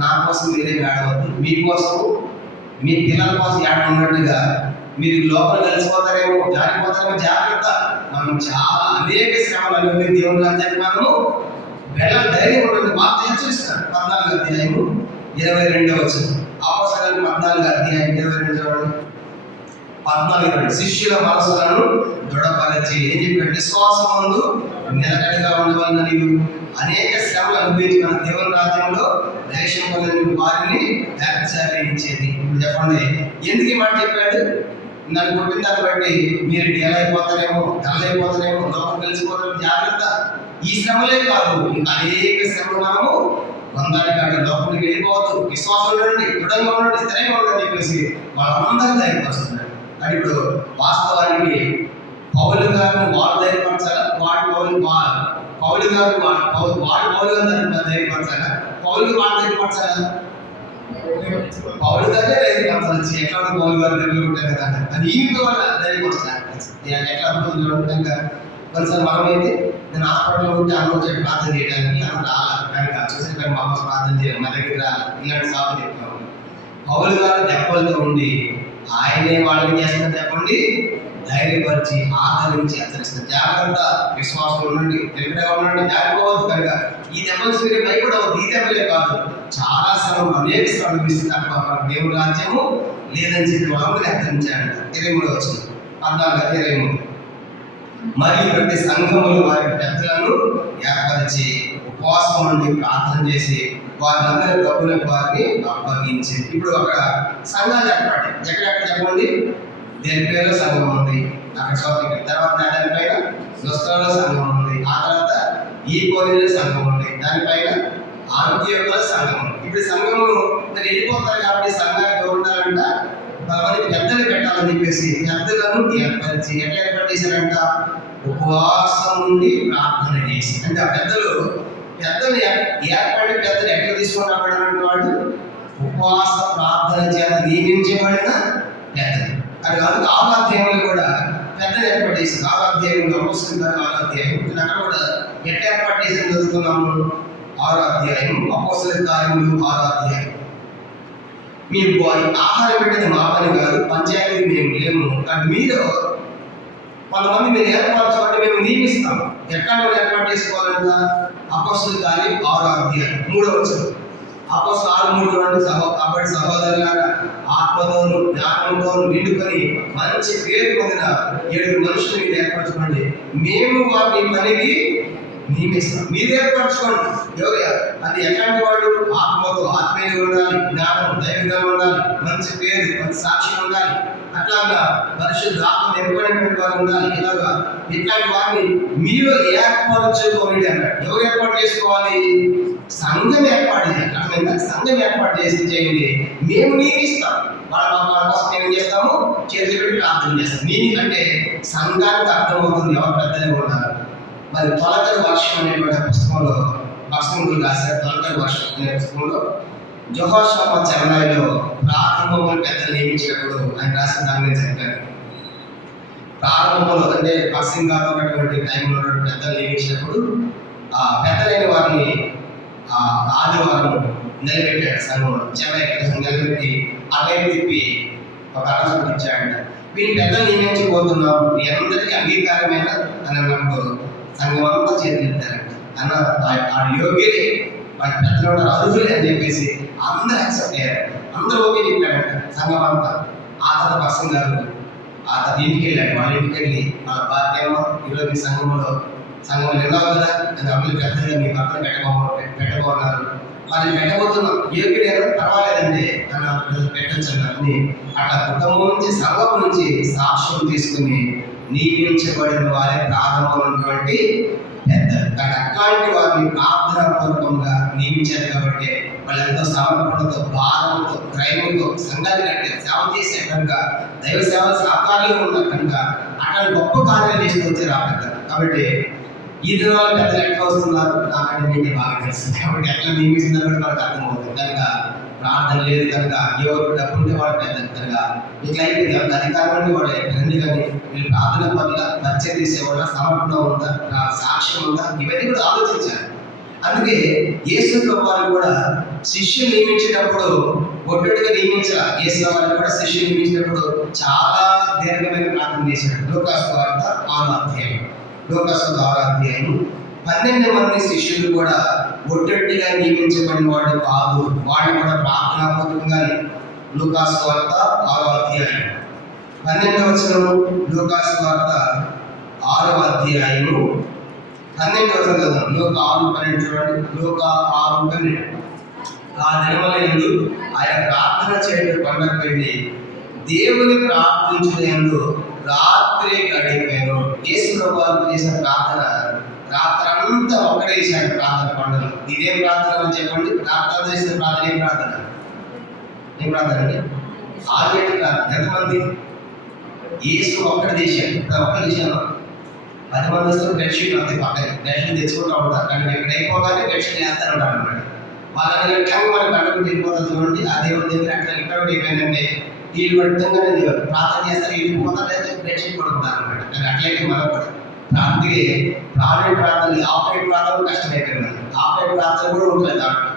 నా కోసం మీరే ఆడవద్దు, మీకోసం మీ పిల్లల కోసం ఏడ ఉన్నట్టుగా మీరు లోపల కలిసిపోతారేమో, జారిపోతారేమో, జాగ్రత్త. మనం చాలా అనేక శ్రమలు అనుభవి దేవుడు అని మనము వెళ్ళ ధైర్యం ఉంటుంది. వార్త హెచ్చరిస్తారు. 14వ అధ్యాయము 22వ వచనం. అపోస్తలుల 14వ అధ్యాయం 22 శిష్యుల మనసులను దృఢపరచి ఏం చెప్పాడు? విశ్వాసమందు నిలకడగా ఉండవలన అనేక శ్రమలు అనుభవించి మన దేవుని రాజ్యంలో ప్రవేశించాలని వారిని హెచ్చరించేది. ఇప్పుడు చెప్పండి, ఎందుకు ఈ మాట చెప్పాడు? నన్ను కొట్టిన దాన్ని బట్టి మీరు ఎలా అయిపోతారేమో, తెల్లైపోతారేమో, లోపల కలిసిపోతారేమో, జాగ్రత్త. ఈ శ్రమలే కాదు, ఇంకా అనేక శ్రమలు మనము పొందాలి. కాదు లోపలికి వెళ్ళిపోవద్దు, విశ్వాసం ఉండండి, దృఢంగా ఉండండి, స్థిరంగా ఉండండి చెప్పేసి వాళ్ళందరూ ధైర్యపరుస్తున్నారు. అది ఇప్పుడు వాస్తవానికి పౌలు గారిని వాళ్ళు ధైర్యపరచాలా? పౌలు గారు పౌలు గారు ధైర్యపరచాలా? పౌలు వాళ్ళు ధైర్యపరచాలా? పౌలు గారే ధైర్యపరచాలి. ఎట్లా పౌలు గారు ధైర్యపడ్డారు కదా అని ఈ వల్ల ధైర్యపరచాలి. ఎట్లా అనుకుంటున్నాడు? కొన్నిసార్లు మనమైతే నేను హాస్పిటల్లో ఉంటే అన్న వచ్చి ప్రార్థన చేయడానికి అన్న రావాలి, కానీ చూసి కానీ మా అమ్మ ప్రార్థన చేయాలి, మా దగ్గర రాలి, ఇలాంటి సాగు చెప్తాము. పౌలు గారు దెబ్బలతో ఉండి ఆయనే వాళ్ళని చేస్తున్న చెప్పండి ధైర్యపరిచి ఆదరించి హెచ్చరిస్తారు. జాగ్రత్త, విశ్వాసం ఉండండి, తెలివిగా ఉండండి, జారిపోవద్దు. కనుక ఈ దెబ్బలు మీరు భయపడవద్దు. ఈ దెబ్బలే కాదు, చాలా శ్రమలు అనేక శ్రమలు ఇస్తున్నారు. దేవుని రాజ్యము లేదని చెప్పి వాళ్ళని హెచ్చరించాడు. 23వ వచనం 14:23. మరియు ప్రతి సంఘములు వారి పెద్దలను ఏర్పరిచి ఉపవాసం నుండి ప్రార్థన చేసి వారిని ప్రభువులకు వారిని అప్పగించింది. ఇప్పుడు అక్కడ సంఘాలు ఏర్పడ్డాయి. ఎక్కడెక్కడ చెప్పండి? దిరిపేలో సంఘం ఉంది, అక్కడ చోట్ల. తర్వాత దానిపైన లుస్త్రాలో సంఘం ఉంది, ఆ తర్వాత ఈకోనిలో సంఘం ఉంది, దానిపైన అంతియోకులో సంఘం ఉంది. ఇప్పుడు సంఘము మరి వెళ్ళిపోతారు కాబట్టి సంఘానికి ఉండాలంట కొంతమంది పెద్దలు పెట్టాలని చెప్పేసి పెద్దలను ఏర్పరిచి ఎట్లా ఏర్పాటు చేశారంట? ఉపవాసం నుండి ప్రార్థన చేసి. అంటే ఆ పెద్దలు ఏర్పడి పెద్దలు ఎట్లా తీసుకొని రాబడిన వాళ్ళు ఉపవాస ప్రార్థన చేత నియమించబడిన పెద్దలు. అది కాదు 6వ అధ్యాయంలో కూడా పెద్దలు ఏర్పాటు చేసింది. 6వ అధ్యాయంలో అపోస్తలుల 6వ అధ్యాయం అక్కడ కూడా ఎట్లా ఏర్పాటు చేసి చదువుతున్నాము? 6వ అధ్యాయం అపోస్తలుల కార్యములు 6వ అధ్యాయం. మీకు ఆహారం పెట్టేది మా పని కాదు, పంచాయతీ మేము లేము, కానీ మీరు కొంతమంది మీరు ఏర్పరచుకోండి, మేము నియమిస్తాం. ఎట్లా ఏర్పాటు చేసుకోవాలంట? అపోస్తలుల కార్యం 6వ అధ్యాయం 3వ వచనం. అపోస్తలుల 6:3 చూడండి, కాబట్టి సహోదరులారా, ఆత్మతోను జ్ఞానంతోను నిండుకొని మంచి పేరు పొందిన 7 మనుషులు మీరు ఏర్పరచుకోండి, మేము వారిని పనికి నియమిస్తాం. మీరు ఏర్పరచుకోండి. అది ఎలాంటి వాడు? ఆత్మతో, ఆత్మీయులు ఉండాలి, జ్ఞానం, దైవికంగా ఉండాలి, మంచి పేరు, మంచి సాక్ష్యం ఉండాలి, అట్లాగా పరిశుద్ధ ఆత్మ నింపడినటువంటి వారు ఉండాలి. ఇట్లాంటి వారిని మీరు ఏర్పరచుకోండి అన్నాడు. ఎవరు ఏర్పాటు చేసుకోవాలి? సంఘం ఏర్పాటు చేయాలి. అర్థమైందా? సంఘం ఏర్పాటు చేయండి, మేము నియమిస్తాం. వాళ్ళ కోసం ఏం చేస్తాము? చేతులు పెట్టి ప్రార్థన చేస్తాం. అంటే సంఘానికి అర్థమవుతుంది ఎవరు పెద్దగా ఉండాలి. మరి తొలకరి వర్షం అనేటువంటి పుస్తకంలో భక్తులు రాశారు. తొలకరి వర్షం అనే పుస్తకంలో యెహోషువ చరణాలలో ప్రారంభంలో పెద్దలు నియమించినప్పుడు ఆయన రాసిన దాన్ని చెప్పారు. ప్రారంభంలో అంటే పర్సింగ్గా ఉన్నటువంటి టైంలో ఉన్నటువంటి పెద్దలు నియమించినప్పుడు ఆ పెద్దలైన వారిని ఆదివారం నిలబెట్టాడు. సంఘంలో నిలబెట్టి అటైపు తిప్పి ఒక అనౌన్స్మెంట్ ఇచ్చాడంట. వీళ్ళు పెద్దలు నియమించబోతున్నాం, మీ అందరికీ అంగీకారమైన అని అన్నప్పుడు సంఘం అంతా చేతులెత్తారంట. అన్న ఆ యోగ్యులే, వాళ్ళ పెద్దలు అర్హులే అని చెప్పేసి అందరూ యాక్సెప్ట్ అయ్యారు. అందరూ ఓకే చెప్పాడంట సంఘం అంతా. ఆ తర్వాత పర్సన్ గారు ఆ తర్వాత ఇంటికి వెళ్ళాడు. వాళ్ళ ఇంటికి వెళ్ళి వాళ్ళ భార్యేమో ఈరోజు మీ సంఘంలో విన్నావు కదా అని అమ్ములు పెద్దగా మీ భర్తను పెట్టబోతున్నారు, వాళ్ళని పెట్టబోతున్నాం, యోగ్యుడేనా పర్వాలేదండి అని పెట్టచ్చు అని అట్లా కుటుంబం నుంచి సంఘం నుంచి సాక్ష్యం తీసుకుని నియమించబడిన వారే ప్రారంభంలో ఉన్నటువంటి పెద్దలు. కానీ అట్లాంటి వారిని ప్రార్థనాపూర్వకంగా నియమించారు కాబట్టి వాళ్ళు ఎంతో సమర్పణతో, భారంతో, ప్రేమతో సంఘాన్ని కంటే సేవ చేసే కనుక, దైవ సేవ సాకార్యం ఉన్న కనుక అట్లాంటి గొప్ప కార్యాలు చేసుకొచ్చి రాబడతారు. కాబట్టి ఈ దినాలు పెద్దలు ఎట్లా వస్తున్నారు నాకంటే మీకు బాగా తెలుస్తుంది. కాబట్టి ఎట్లా నియమిస్తున్నారు కూడా మనకు అర్థమవుతుంది. కనుక ప్రార్థన లేదు కనుక, ఎవరు డబ్బు ఉంటే వాళ్ళు పెద్దలు కనుక ఇట్లా అయిపోయింది. ఎవరికి అధికారం ఉంటే వాళ్ళు ఎందుకని వీళ్ళు ప్రార్థన పట్ల పరిచయం చేసేవాళ్ళ సమర్పణ ఉందా, సాక్ష్యం ఉందా, ఇవన్నీ కూడా ఆలోచించారు. అందుకే యేసు వారు కూడా శిష్యులు నియమించేటప్పుడు ఒట్టొట్టుగా నియమించారు. యేసు వారిని కూడా శిష్యులు నియమించేటప్పుడు చాలా దీర్ఘమైన ప్రార్థన చేశాడు. లూకాసు వార్త 6వ అధ్యాయం 12 మంది శిష్యులు కూడా ఒట్టొట్టిగా నియమించబడిన వాడు కాదు, వాళ్ళు కూడా ప్రార్థనాపూర్వకంగా. లూకాసు వార్త 6వ అధ్యాయం 12వ వచనము. లూకాసు వార్త 6వ అధ్యాయము 12వ వచనం. లూకా 6:12 చూడండి. లూకా 6:12. ఆ దినములందు ఆయన ప్రార్థన చేయడం పండగ వెళ్ళి దేవుని ప్రార్థించడంలో రాత్రి గడిపాను. యేసు ప్రభువు చేసిన ప్రార్థన రాత్రంతా ఒక్కడే చేశాడు. ప్రార్థన పండుగ ఇదేం ప్రార్థన అని చెప్పండి. ప్రార్థన చేసిన ప్రార్థన ఏం ప్రార్థన అండి? ఆల్రెడీ ప్రార్థన. ఎంతమంది? యేసు ఒక్కడే చేశాడు. ఒక్క చేశాను 10 మంది వస్తారు. బెడ్షీట్ అంతే పక్కన బెడ్షీట్ తెచ్చుకుంటూ ఉంటారు. కానీ ఎక్కడ అయిపోగానే బెడ్షీట్ వేస్తారు ఉంటారు అన్నమాట. వాళ్ళని ఎట్లా మనకు అడుగు తిరిగిపోతుంది చూడండి. ఆ దేవుడి దగ్గర అట్లా ఇక్కడ ఏమైందంటే వీళ్ళు పడుతుందనే ప్రార్థన చేస్తారు, వీళ్ళు పోతారు, అయితే బెడ్షీట్ పడుకుంటారు అనమాట. కానీ అట్లయితే మనం కూడా ప్రార్థనకి ప్రార్థన ఆఫ్లైన్ ప్రార్థన కష్టమైపోయింది. ఆఫ్లైన్ ప్రార్థన కూడా ఉంటుంది దాంట్లో.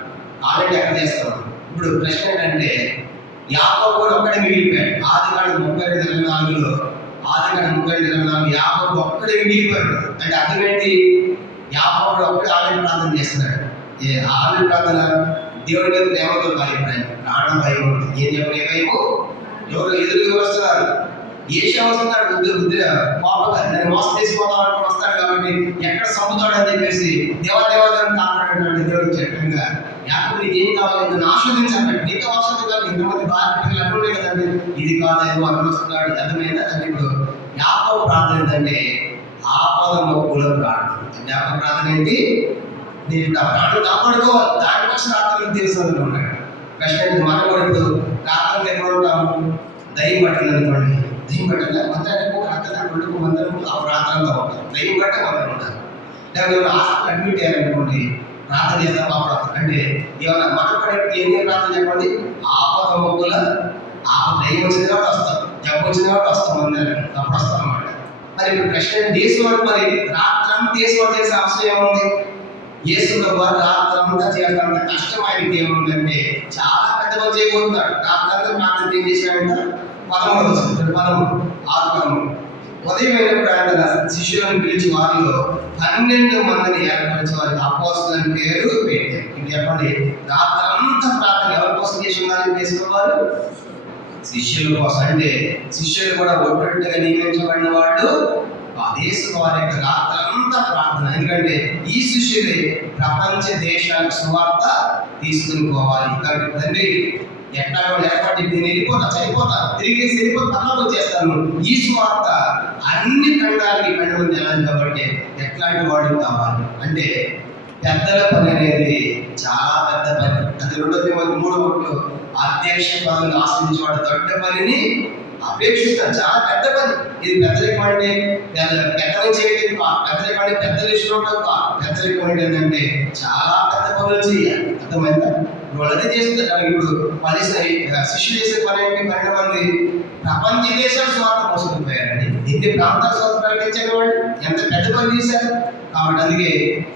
ఆల్రెడీ ఎక్కడ చేస్తాం. ఇప్పుడు ప్రశ్న ఏంటంటే యాకోబు కూడా ఒక్కడే మిగిలిపోయాడు. ఆదికాండం 32:24 యాకోబు ఒక్కడే మిగిలిపోయాడు. అంటే అర్థం ఏంటి? యాకోబు కూడా ఒక్కడే ఆల్రెడీ ప్రార్థన చేస్తున్నాడు. ఆల్రెడీ ప్రార్థన దేవుడి మీద ప్రేమతో భయపడాలి, ప్రాణ భయం ఉంటుంది. ఏం చెప్పిన ఏ భయము? ఎవరు ఎదురుగా వస్తున్నారు, ఏషియా వస్తున్నాడు, కోపంగా దాన్ని మోసం చేసిపోతాడు వస్తాడు కాబట్టి ఎక్కడ సముతాడు అని చెప్పేసి దేవాదేవాదాన్ని కాపాడంటే దేవుడికి చెప్పంగా యాకోబు నీకు ఏం కావాలి, నన్ను ఆస్వాదించాలంటే నీకు అవసరం కాదు, ఇంతమంది బాగా పిల్లలు అన్నుండే కదండి, ఇది కాదేమో అని వస్తున్నాడు. అర్థమైందా? అంటే ఇప్పుడు యాకోబు ప్రార్థన ఏంటంటే ఆపద మొక్కుల ప్రార్థన. యాకోబు ప్రార్థన ఏంటి? నేను నా ప్రాణం కాపాడుకోవాలి, దానికోసం రాత్రులు తెలుసు ఉన్నాడు. ప్రశ్న మనం కూడా ఇప్పుడు రాత్రులు ఎక్కడ ఉంటాము? దయ్యం పట్టింది అనుకోండి, దయ్యం పట్టిన మంత్రానికి అర్థం మందిరం ఆ ప్రాంతంలో ఉంటారు. దయ్యం పట్టే మందిరం ఉంటారు. లేకపోతే హాస్పిటల్ అడ్మిట్ అయ్యారనుకోండి, ప్రార్థన చేస్తాం పాపడతాం. అంటే ఏమన్నా మనం పడే ఏం ప్రార్థన చెప్పండి? ఆపద మొక్కుల దయ్యం వచ్చిన కాబట్టి వస్తాం, జబ్బు వచ్చిన కాబట్టి వస్తాం, అందరం అప్పుడు వస్తాం అన్నమాట. మరి ఇప్పుడు ప్రశ్న దేశవాడు మరి రాత్రంతా దేశవాడు చేసే అవసరం ఏముంది? యేసు ప్రభువు రాత్రంతా చేయాలంటే కష్టం ఆయనకి ఏముందంటే చాలా పెద్ద పని చేయబోతున్నాడు. రాత్రంతా ప్రార్థన ఏం చేశాడంట? 13 6:13 ఉదయం అయినప్పుడు ఆయన శిష్యులను పిలిచి వారిలో 12 మందిని ఏర్పరిచి వారికి అపోస్తలుని పేరు పెట్టారు. ఇది చెప్పండి, రాత్రంతా ప్రార్థన ఎవరి కోసం చేసి ఉండాలని చేసుకున్నవారు? శిష్యుల కోసం. అంటే శిష్యులు కూడా ఒట్టొట్టుగా నియమించబడిన వాళ్ళు యేసు వారి యొక్క రాత్రంతా ప్రార్థన. ఎందుకంటే ఈ శిష్యులే ప్రపంచ దేశాలకు సువార్త తీసుకుని పోవాలి. కాబట్టి తండ్రి ఎట్లా ఏర్పాటు నేను వెళ్ళిపోతా, చనిపోతా, తిరిగి వెళ్ళిపోతా, పనులు చేస్తాను. ఈ సువార్త అన్ని ఖండాలకి మంది వెళ్ళాలి. కాబట్టి ఎట్లాంటి వాడు కావాలి అంటే పెద్దల పని అనేది చాలా పెద్ద పని. అది 2 Timothy 3:1 అధ్యక్ష పదవిని ఆశ్రయించేవాడు దొడ్డ పనిని అపేక్షిస్తాను. చాలా పెద్ద పని ఇది. పెద్దరికం అంటే పెద్దలు చేయలేదు కాదు, పెద్దరికం అంటే పెద్దలు ఇష్టం ఉండవు కాదు. పెద్దరికం అంటే ఏంటంటే చాలా పెద్ద పనులు చేయాలి. అర్థమైందా? వాళ్ళు అదే చేస్తారు. ఇప్పుడు 10 శిష్యులు చేసే పని ఏంటి? 12 మంది ప్రపంచ దేశాలు స్వార్థ మోసుకుపోయారండి. ఎన్ని ప్రాంతాలు స్వార్థ ప్రకటించారు వాళ్ళు, ఎంత పెద్ద పని చేశారు. కాబట్టి అందుకే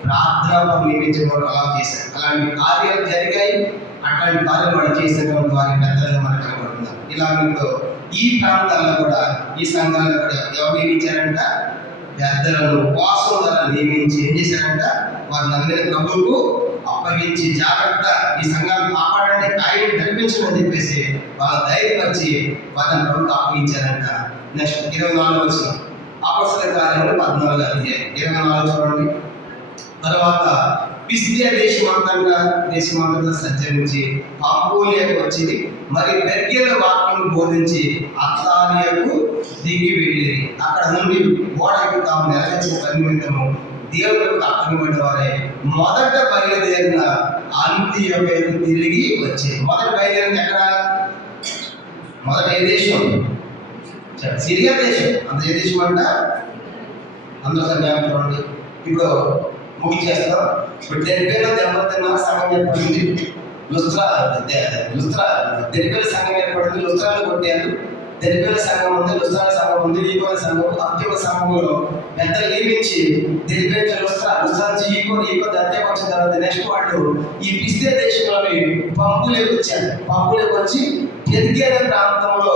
ప్రార్థన నియమించిన వాళ్ళు అలా చేశారు. అలాంటి కార్యాలు జరిగాయి. అట్లాంటి కార్యాలు వాళ్ళు చేసినటువంటి వారి పెద్దలుగా మనకు కనబడుతున్నారు. ఇలా ఇప్పుడు ఈ ప్రాంతాల్లో కూడా ఈ సంఘాల్లో కూడా ఎవరు నియమించారంట? పెద్దలను ఉపవాసం నియమించి ఏం చేశారంట? వారిని అందరినీ ప్రభువుకు అప్పగించి జాగ్రత్త ఈ సంఘాన్ని కాపాడండి, ఆయన నడిపించమని చెప్పేసి వాళ్ళ ధైర్యపరిచి వాళ్ళని ప్రభుత్వం అప్పగించారంట. నెక్స్ట్ 24 వచ్చిన అపొస్తలుల కార్యములు 14వ అధ్యాయం 24 చూడండి. తర్వాత పిసిదియా దేశమంతటా సంచరించి పంఫూలియాకు వచ్చింది. మరి పెర్గేల వాక్యము బోధించి అత్తాలియాకు దిగి వెళ్ళిరి. అక్కడ నుండి ఓడకు తాము నెరవేర్చిన పని నిమిత్తము దేవులకు అప్పగింపబడిన వారే మొదట బయలుదేరిన అంతియోకయకు తిరిగి వచ్చారు. మొదట బయలుదేరింది ఎక్కడ? మొదట ఏ దేశం? సిరియా దేశం. అంత ఏ దేశం అంట? అందరూ జ్ఞాపకం చూడండి. ఇప్పుడు ముగించేస్తాం. ఇప్పుడు దెరిపేలో దెబ్బతిన్న సంఘం ఏర్పడింది. లుస్త్రా దెరిపేల సంఘం ఏర్పడింది. లుస్త్రాలు కొట్టారు. దెరిపేల సంఘం ఉంది, లుస్త్రాల సంఘం ఉంది, ఈకోల సంఘం, అంత్యోక సంఘంలో పెద్దలు నియమించి దెరిపేల లుస్త్రా నుంచి ఈకో అంత్యోక వచ్చిన తర్వాత నెక్స్ట్ వాళ్ళు ఈ పిసిదియా దేశంలోని పంపులోకి వచ్చారు. పంపులోకి వచ్చి పెర్గేల ప్రాంతంలో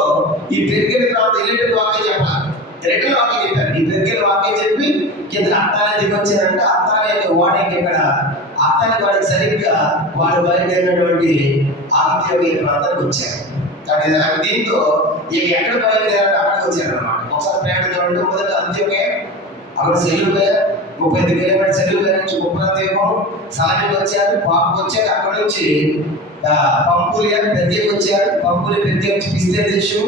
ఈ పెర్గేల ప్రాంతం ఎలాంటి వాక్యం చెప్పాలి? రెడ్ల వాక్యం చెప్పారు. ఈ పెర్గేల వాక్యం చెప్పి కింద అత్తానే దిగొచ్చారంటే అత్తానే వాడికి ఇక్కడ అత్తానే వాడికి సరిగ్గా వాడు బయలుదేరినటువంటి అంత్యోక ప్రాంతానికి వచ్చారు. కాబట్టి దీంతో ఇక ఎక్కడ బయలుదేరారు? అక్కడికి వచ్చారు అనమాట. ఒకసారి ప్రయాణం చూడండి. మొదట అంత్యోక, అక్కడ సెల్లుగా 35 కిలోమీటర్ సెల్లుగా నుంచి ఉప్రాంతీపం సాయంకి వచ్చారు. పాపకు వచ్చారు. అక్కడ నుంచి పంఫూలియా పెర్గేకి వచ్చారు. పంఫూలియా పెర్గే నుంచి పిసిదియా దేశం,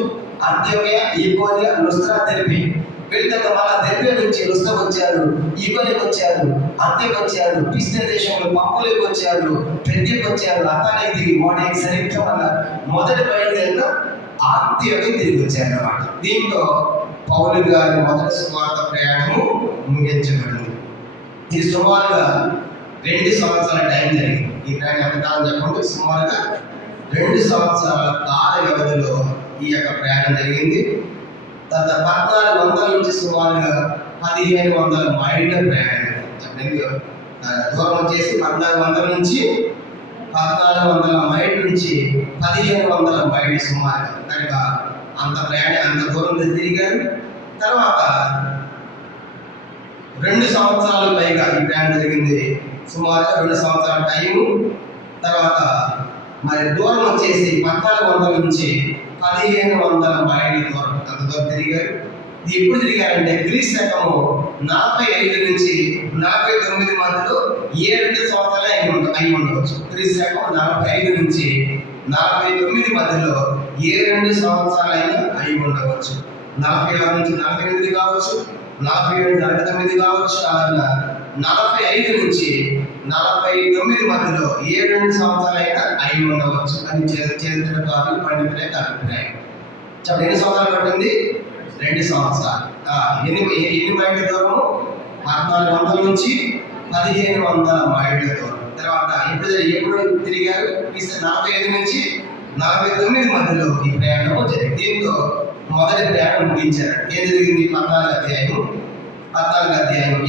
అంత్యోక, ఈకోనియా, లుస్త్రా, దెర్బే. వీళ్ళ మళ్ళా దెర్బే నుంచి లుస్త్రాకు వచ్చారు, ఈకోనియాకి వచ్చారు, అంత్యోక వచ్చారు, పిసిదియా దేశంలో పంఫూలియాకి వచ్చారు, పెర్గేకి వచ్చారు, అత్తానేకి దిగి వాడికి సరిగ్గా మళ్ళా మొదటి బయలుదేరిన అంత్యోకకి తిరిగి వచ్చారు అన్నమాట. దీంతో పౌలు గారి మొదటి సువార్త ప్రయాణము ముగించబడింది. ఇది సుమారుగా 2 సంవత్సరాల టైం జరిగింది. ఈ ప్రయాణం ఎంతకాలం చెప్పండి? సుమారుగా 2 సంవత్సరాల కాల వ్యవధిలో ఈ యొక్క ప్రయాణం జరిగింది. తర్వాత 1400 నుంచి సుమారుగా 1500 మైళ్ళ ప్రయాణం. దూరం వచ్చేసి 1400 నుంచి 1400 మైళ్ళ నుంచి 1500 మైళ్ళు సుమారుగా. కనుక అంత ప్రయాణం, అంత దూరం తిరిగారు. తర్వాత 2 సంవత్సరాల పైగా ఈ ప్రయాణం జరిగింది. సుమారుగా 2 సంవత్సరాల టైము. తర్వాత మరి దూరం వచ్చేసి 1400 నుంచి 1500 మైళ్ళ దూరం, అంత దూరం తిరిగారు. ఇది ఎప్పుడు తిరిగారంటే క్రీస్తు శకము 45 నుంచి 49 మధ్యలో 7 సంవత్సరాలు అయి ఉండవచ్చు. క్రీస్తు శకం 45 నుంచి 49 మధ్యలో 2 సంవత్సరాలైనా అయి ఉండవచ్చు. 46 నుంచి 48 కావచ్చు, 47 49 కావచ్చు, అలా 45 నుంచి 49 మధ్యలో 7 సంవత్సరాలైనా అయి ఉండవచ్చు అని చరిత్రకారులు పండితుల యొక్క అభిప్రాయం. చెప్పండి, ఎన్ని సంవత్సరాలు పట్టింది? 2 సంవత్సరాలు. ఎన్ని మైళ్ళ దూరము? 1400 నుంచి 1500 మైళ్ళ దూరం. తర్వాత ఎప్పుడు తిరిగారు? 45 నుంచి 49 మధ్యలో ఈ ప్రయాణం జరిగింది. దీంతో మొదటి ప్రయాణం ముగించారు. ఏం జరిగింది? 14వ అధ్యాయం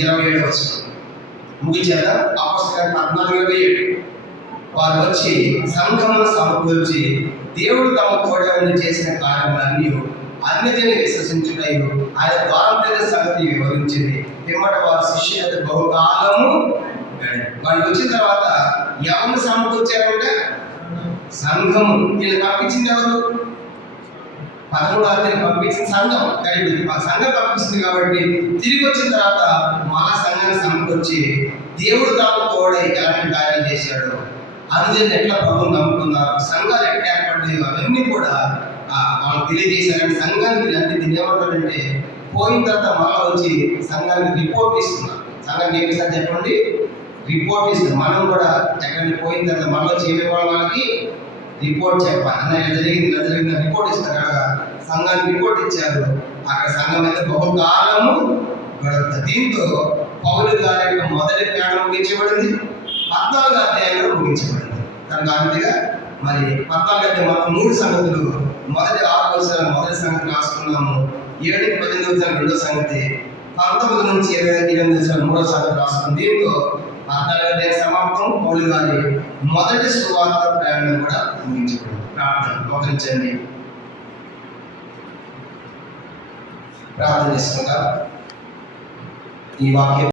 27 వచనం ముగించారా? అపొస్తలుల 14:27 వారు వచ్చి సంఘమును సమకూర్చి దేవుడు తమ తోడని చేసిన కార్యములన్నీ అన్యజనులు విశ్వసించుటయు ఆయన ద్వారం దగ్గర సంగతి వివరించింది. పిమ్మట వారు శిష్యులు బహుకాలము వాళ్ళు వచ్చిన తర్వాత ఎవరిని సమకూర్చారంటే సంఘము. వీళ్ళు పంపించింది ఎవరు? 13 పంపించిన సంఘం. సంఘం పంపిస్తుంది కాబట్టి తిరిగి వచ్చిన తర్వాత మళ్ళా సంఘాన్ని సమకూర్చి దేవుడు తాను తోడై ఎలాంటి కార్యాలు చేశాడు, అందరిని ఎట్లా ప్రభుత్వం నమ్ముకున్నారు, సంఘాలు ఎట్లా ఏర్పడ్డాయో అవన్నీ కూడా వాళ్ళకి తెలియజేశారని సంఘానికి అంటే దీన్ని ఏమంటారంటే పోయిన తర్వాత మళ్ళీ వచ్చి సంఘానికి రిపోర్ట్ ఇస్తున్నారు. సంఘానికి ఏమి సార్ చెప్పండి, రిపోర్ట్ ఇస్తుంది. మనం కూడా ఎక్కడికి పోయిన తర్వాత మళ్ళీ వచ్చి ఏమి వాళ్ళకి రిపోర్ట్ చెప్పాలి. అన్న ఇలా జరిగింది రిపోర్ట్ ఇస్తారు కదా, సంఘానికి రిపోర్ట్ ఇచ్చారు. అక్కడ సంఘం అయితే బహుకాలము గడుపుతుంది. దీంతో పౌలు గారి యొక్క మొదటి ప్రయాణం ముగించబడింది, 14వ అధ్యాయంలో ముగించబడింది. కనుక అంతగా మరి 14 అధ్యాయం మనం 3 సంగతులు, మొదటి 6 వచనాలు మొదటి సంగతి రాసుకున్నాము, 7-18 వచనాలు రెండో సంగతి, 19 నుంచి 28 వచనాలు మూడో సంగతి రాసుకున్నాం. దీంతో 14వ అధ్యాయం సమాప్తం. పౌలు గారి మొదటి సువార్త ప్రయాణం కూడా ముగించబడింది. ప్రార్థన మోకరించండి, ప్రార్థన చేసుకుంటా ఈ వాక్యం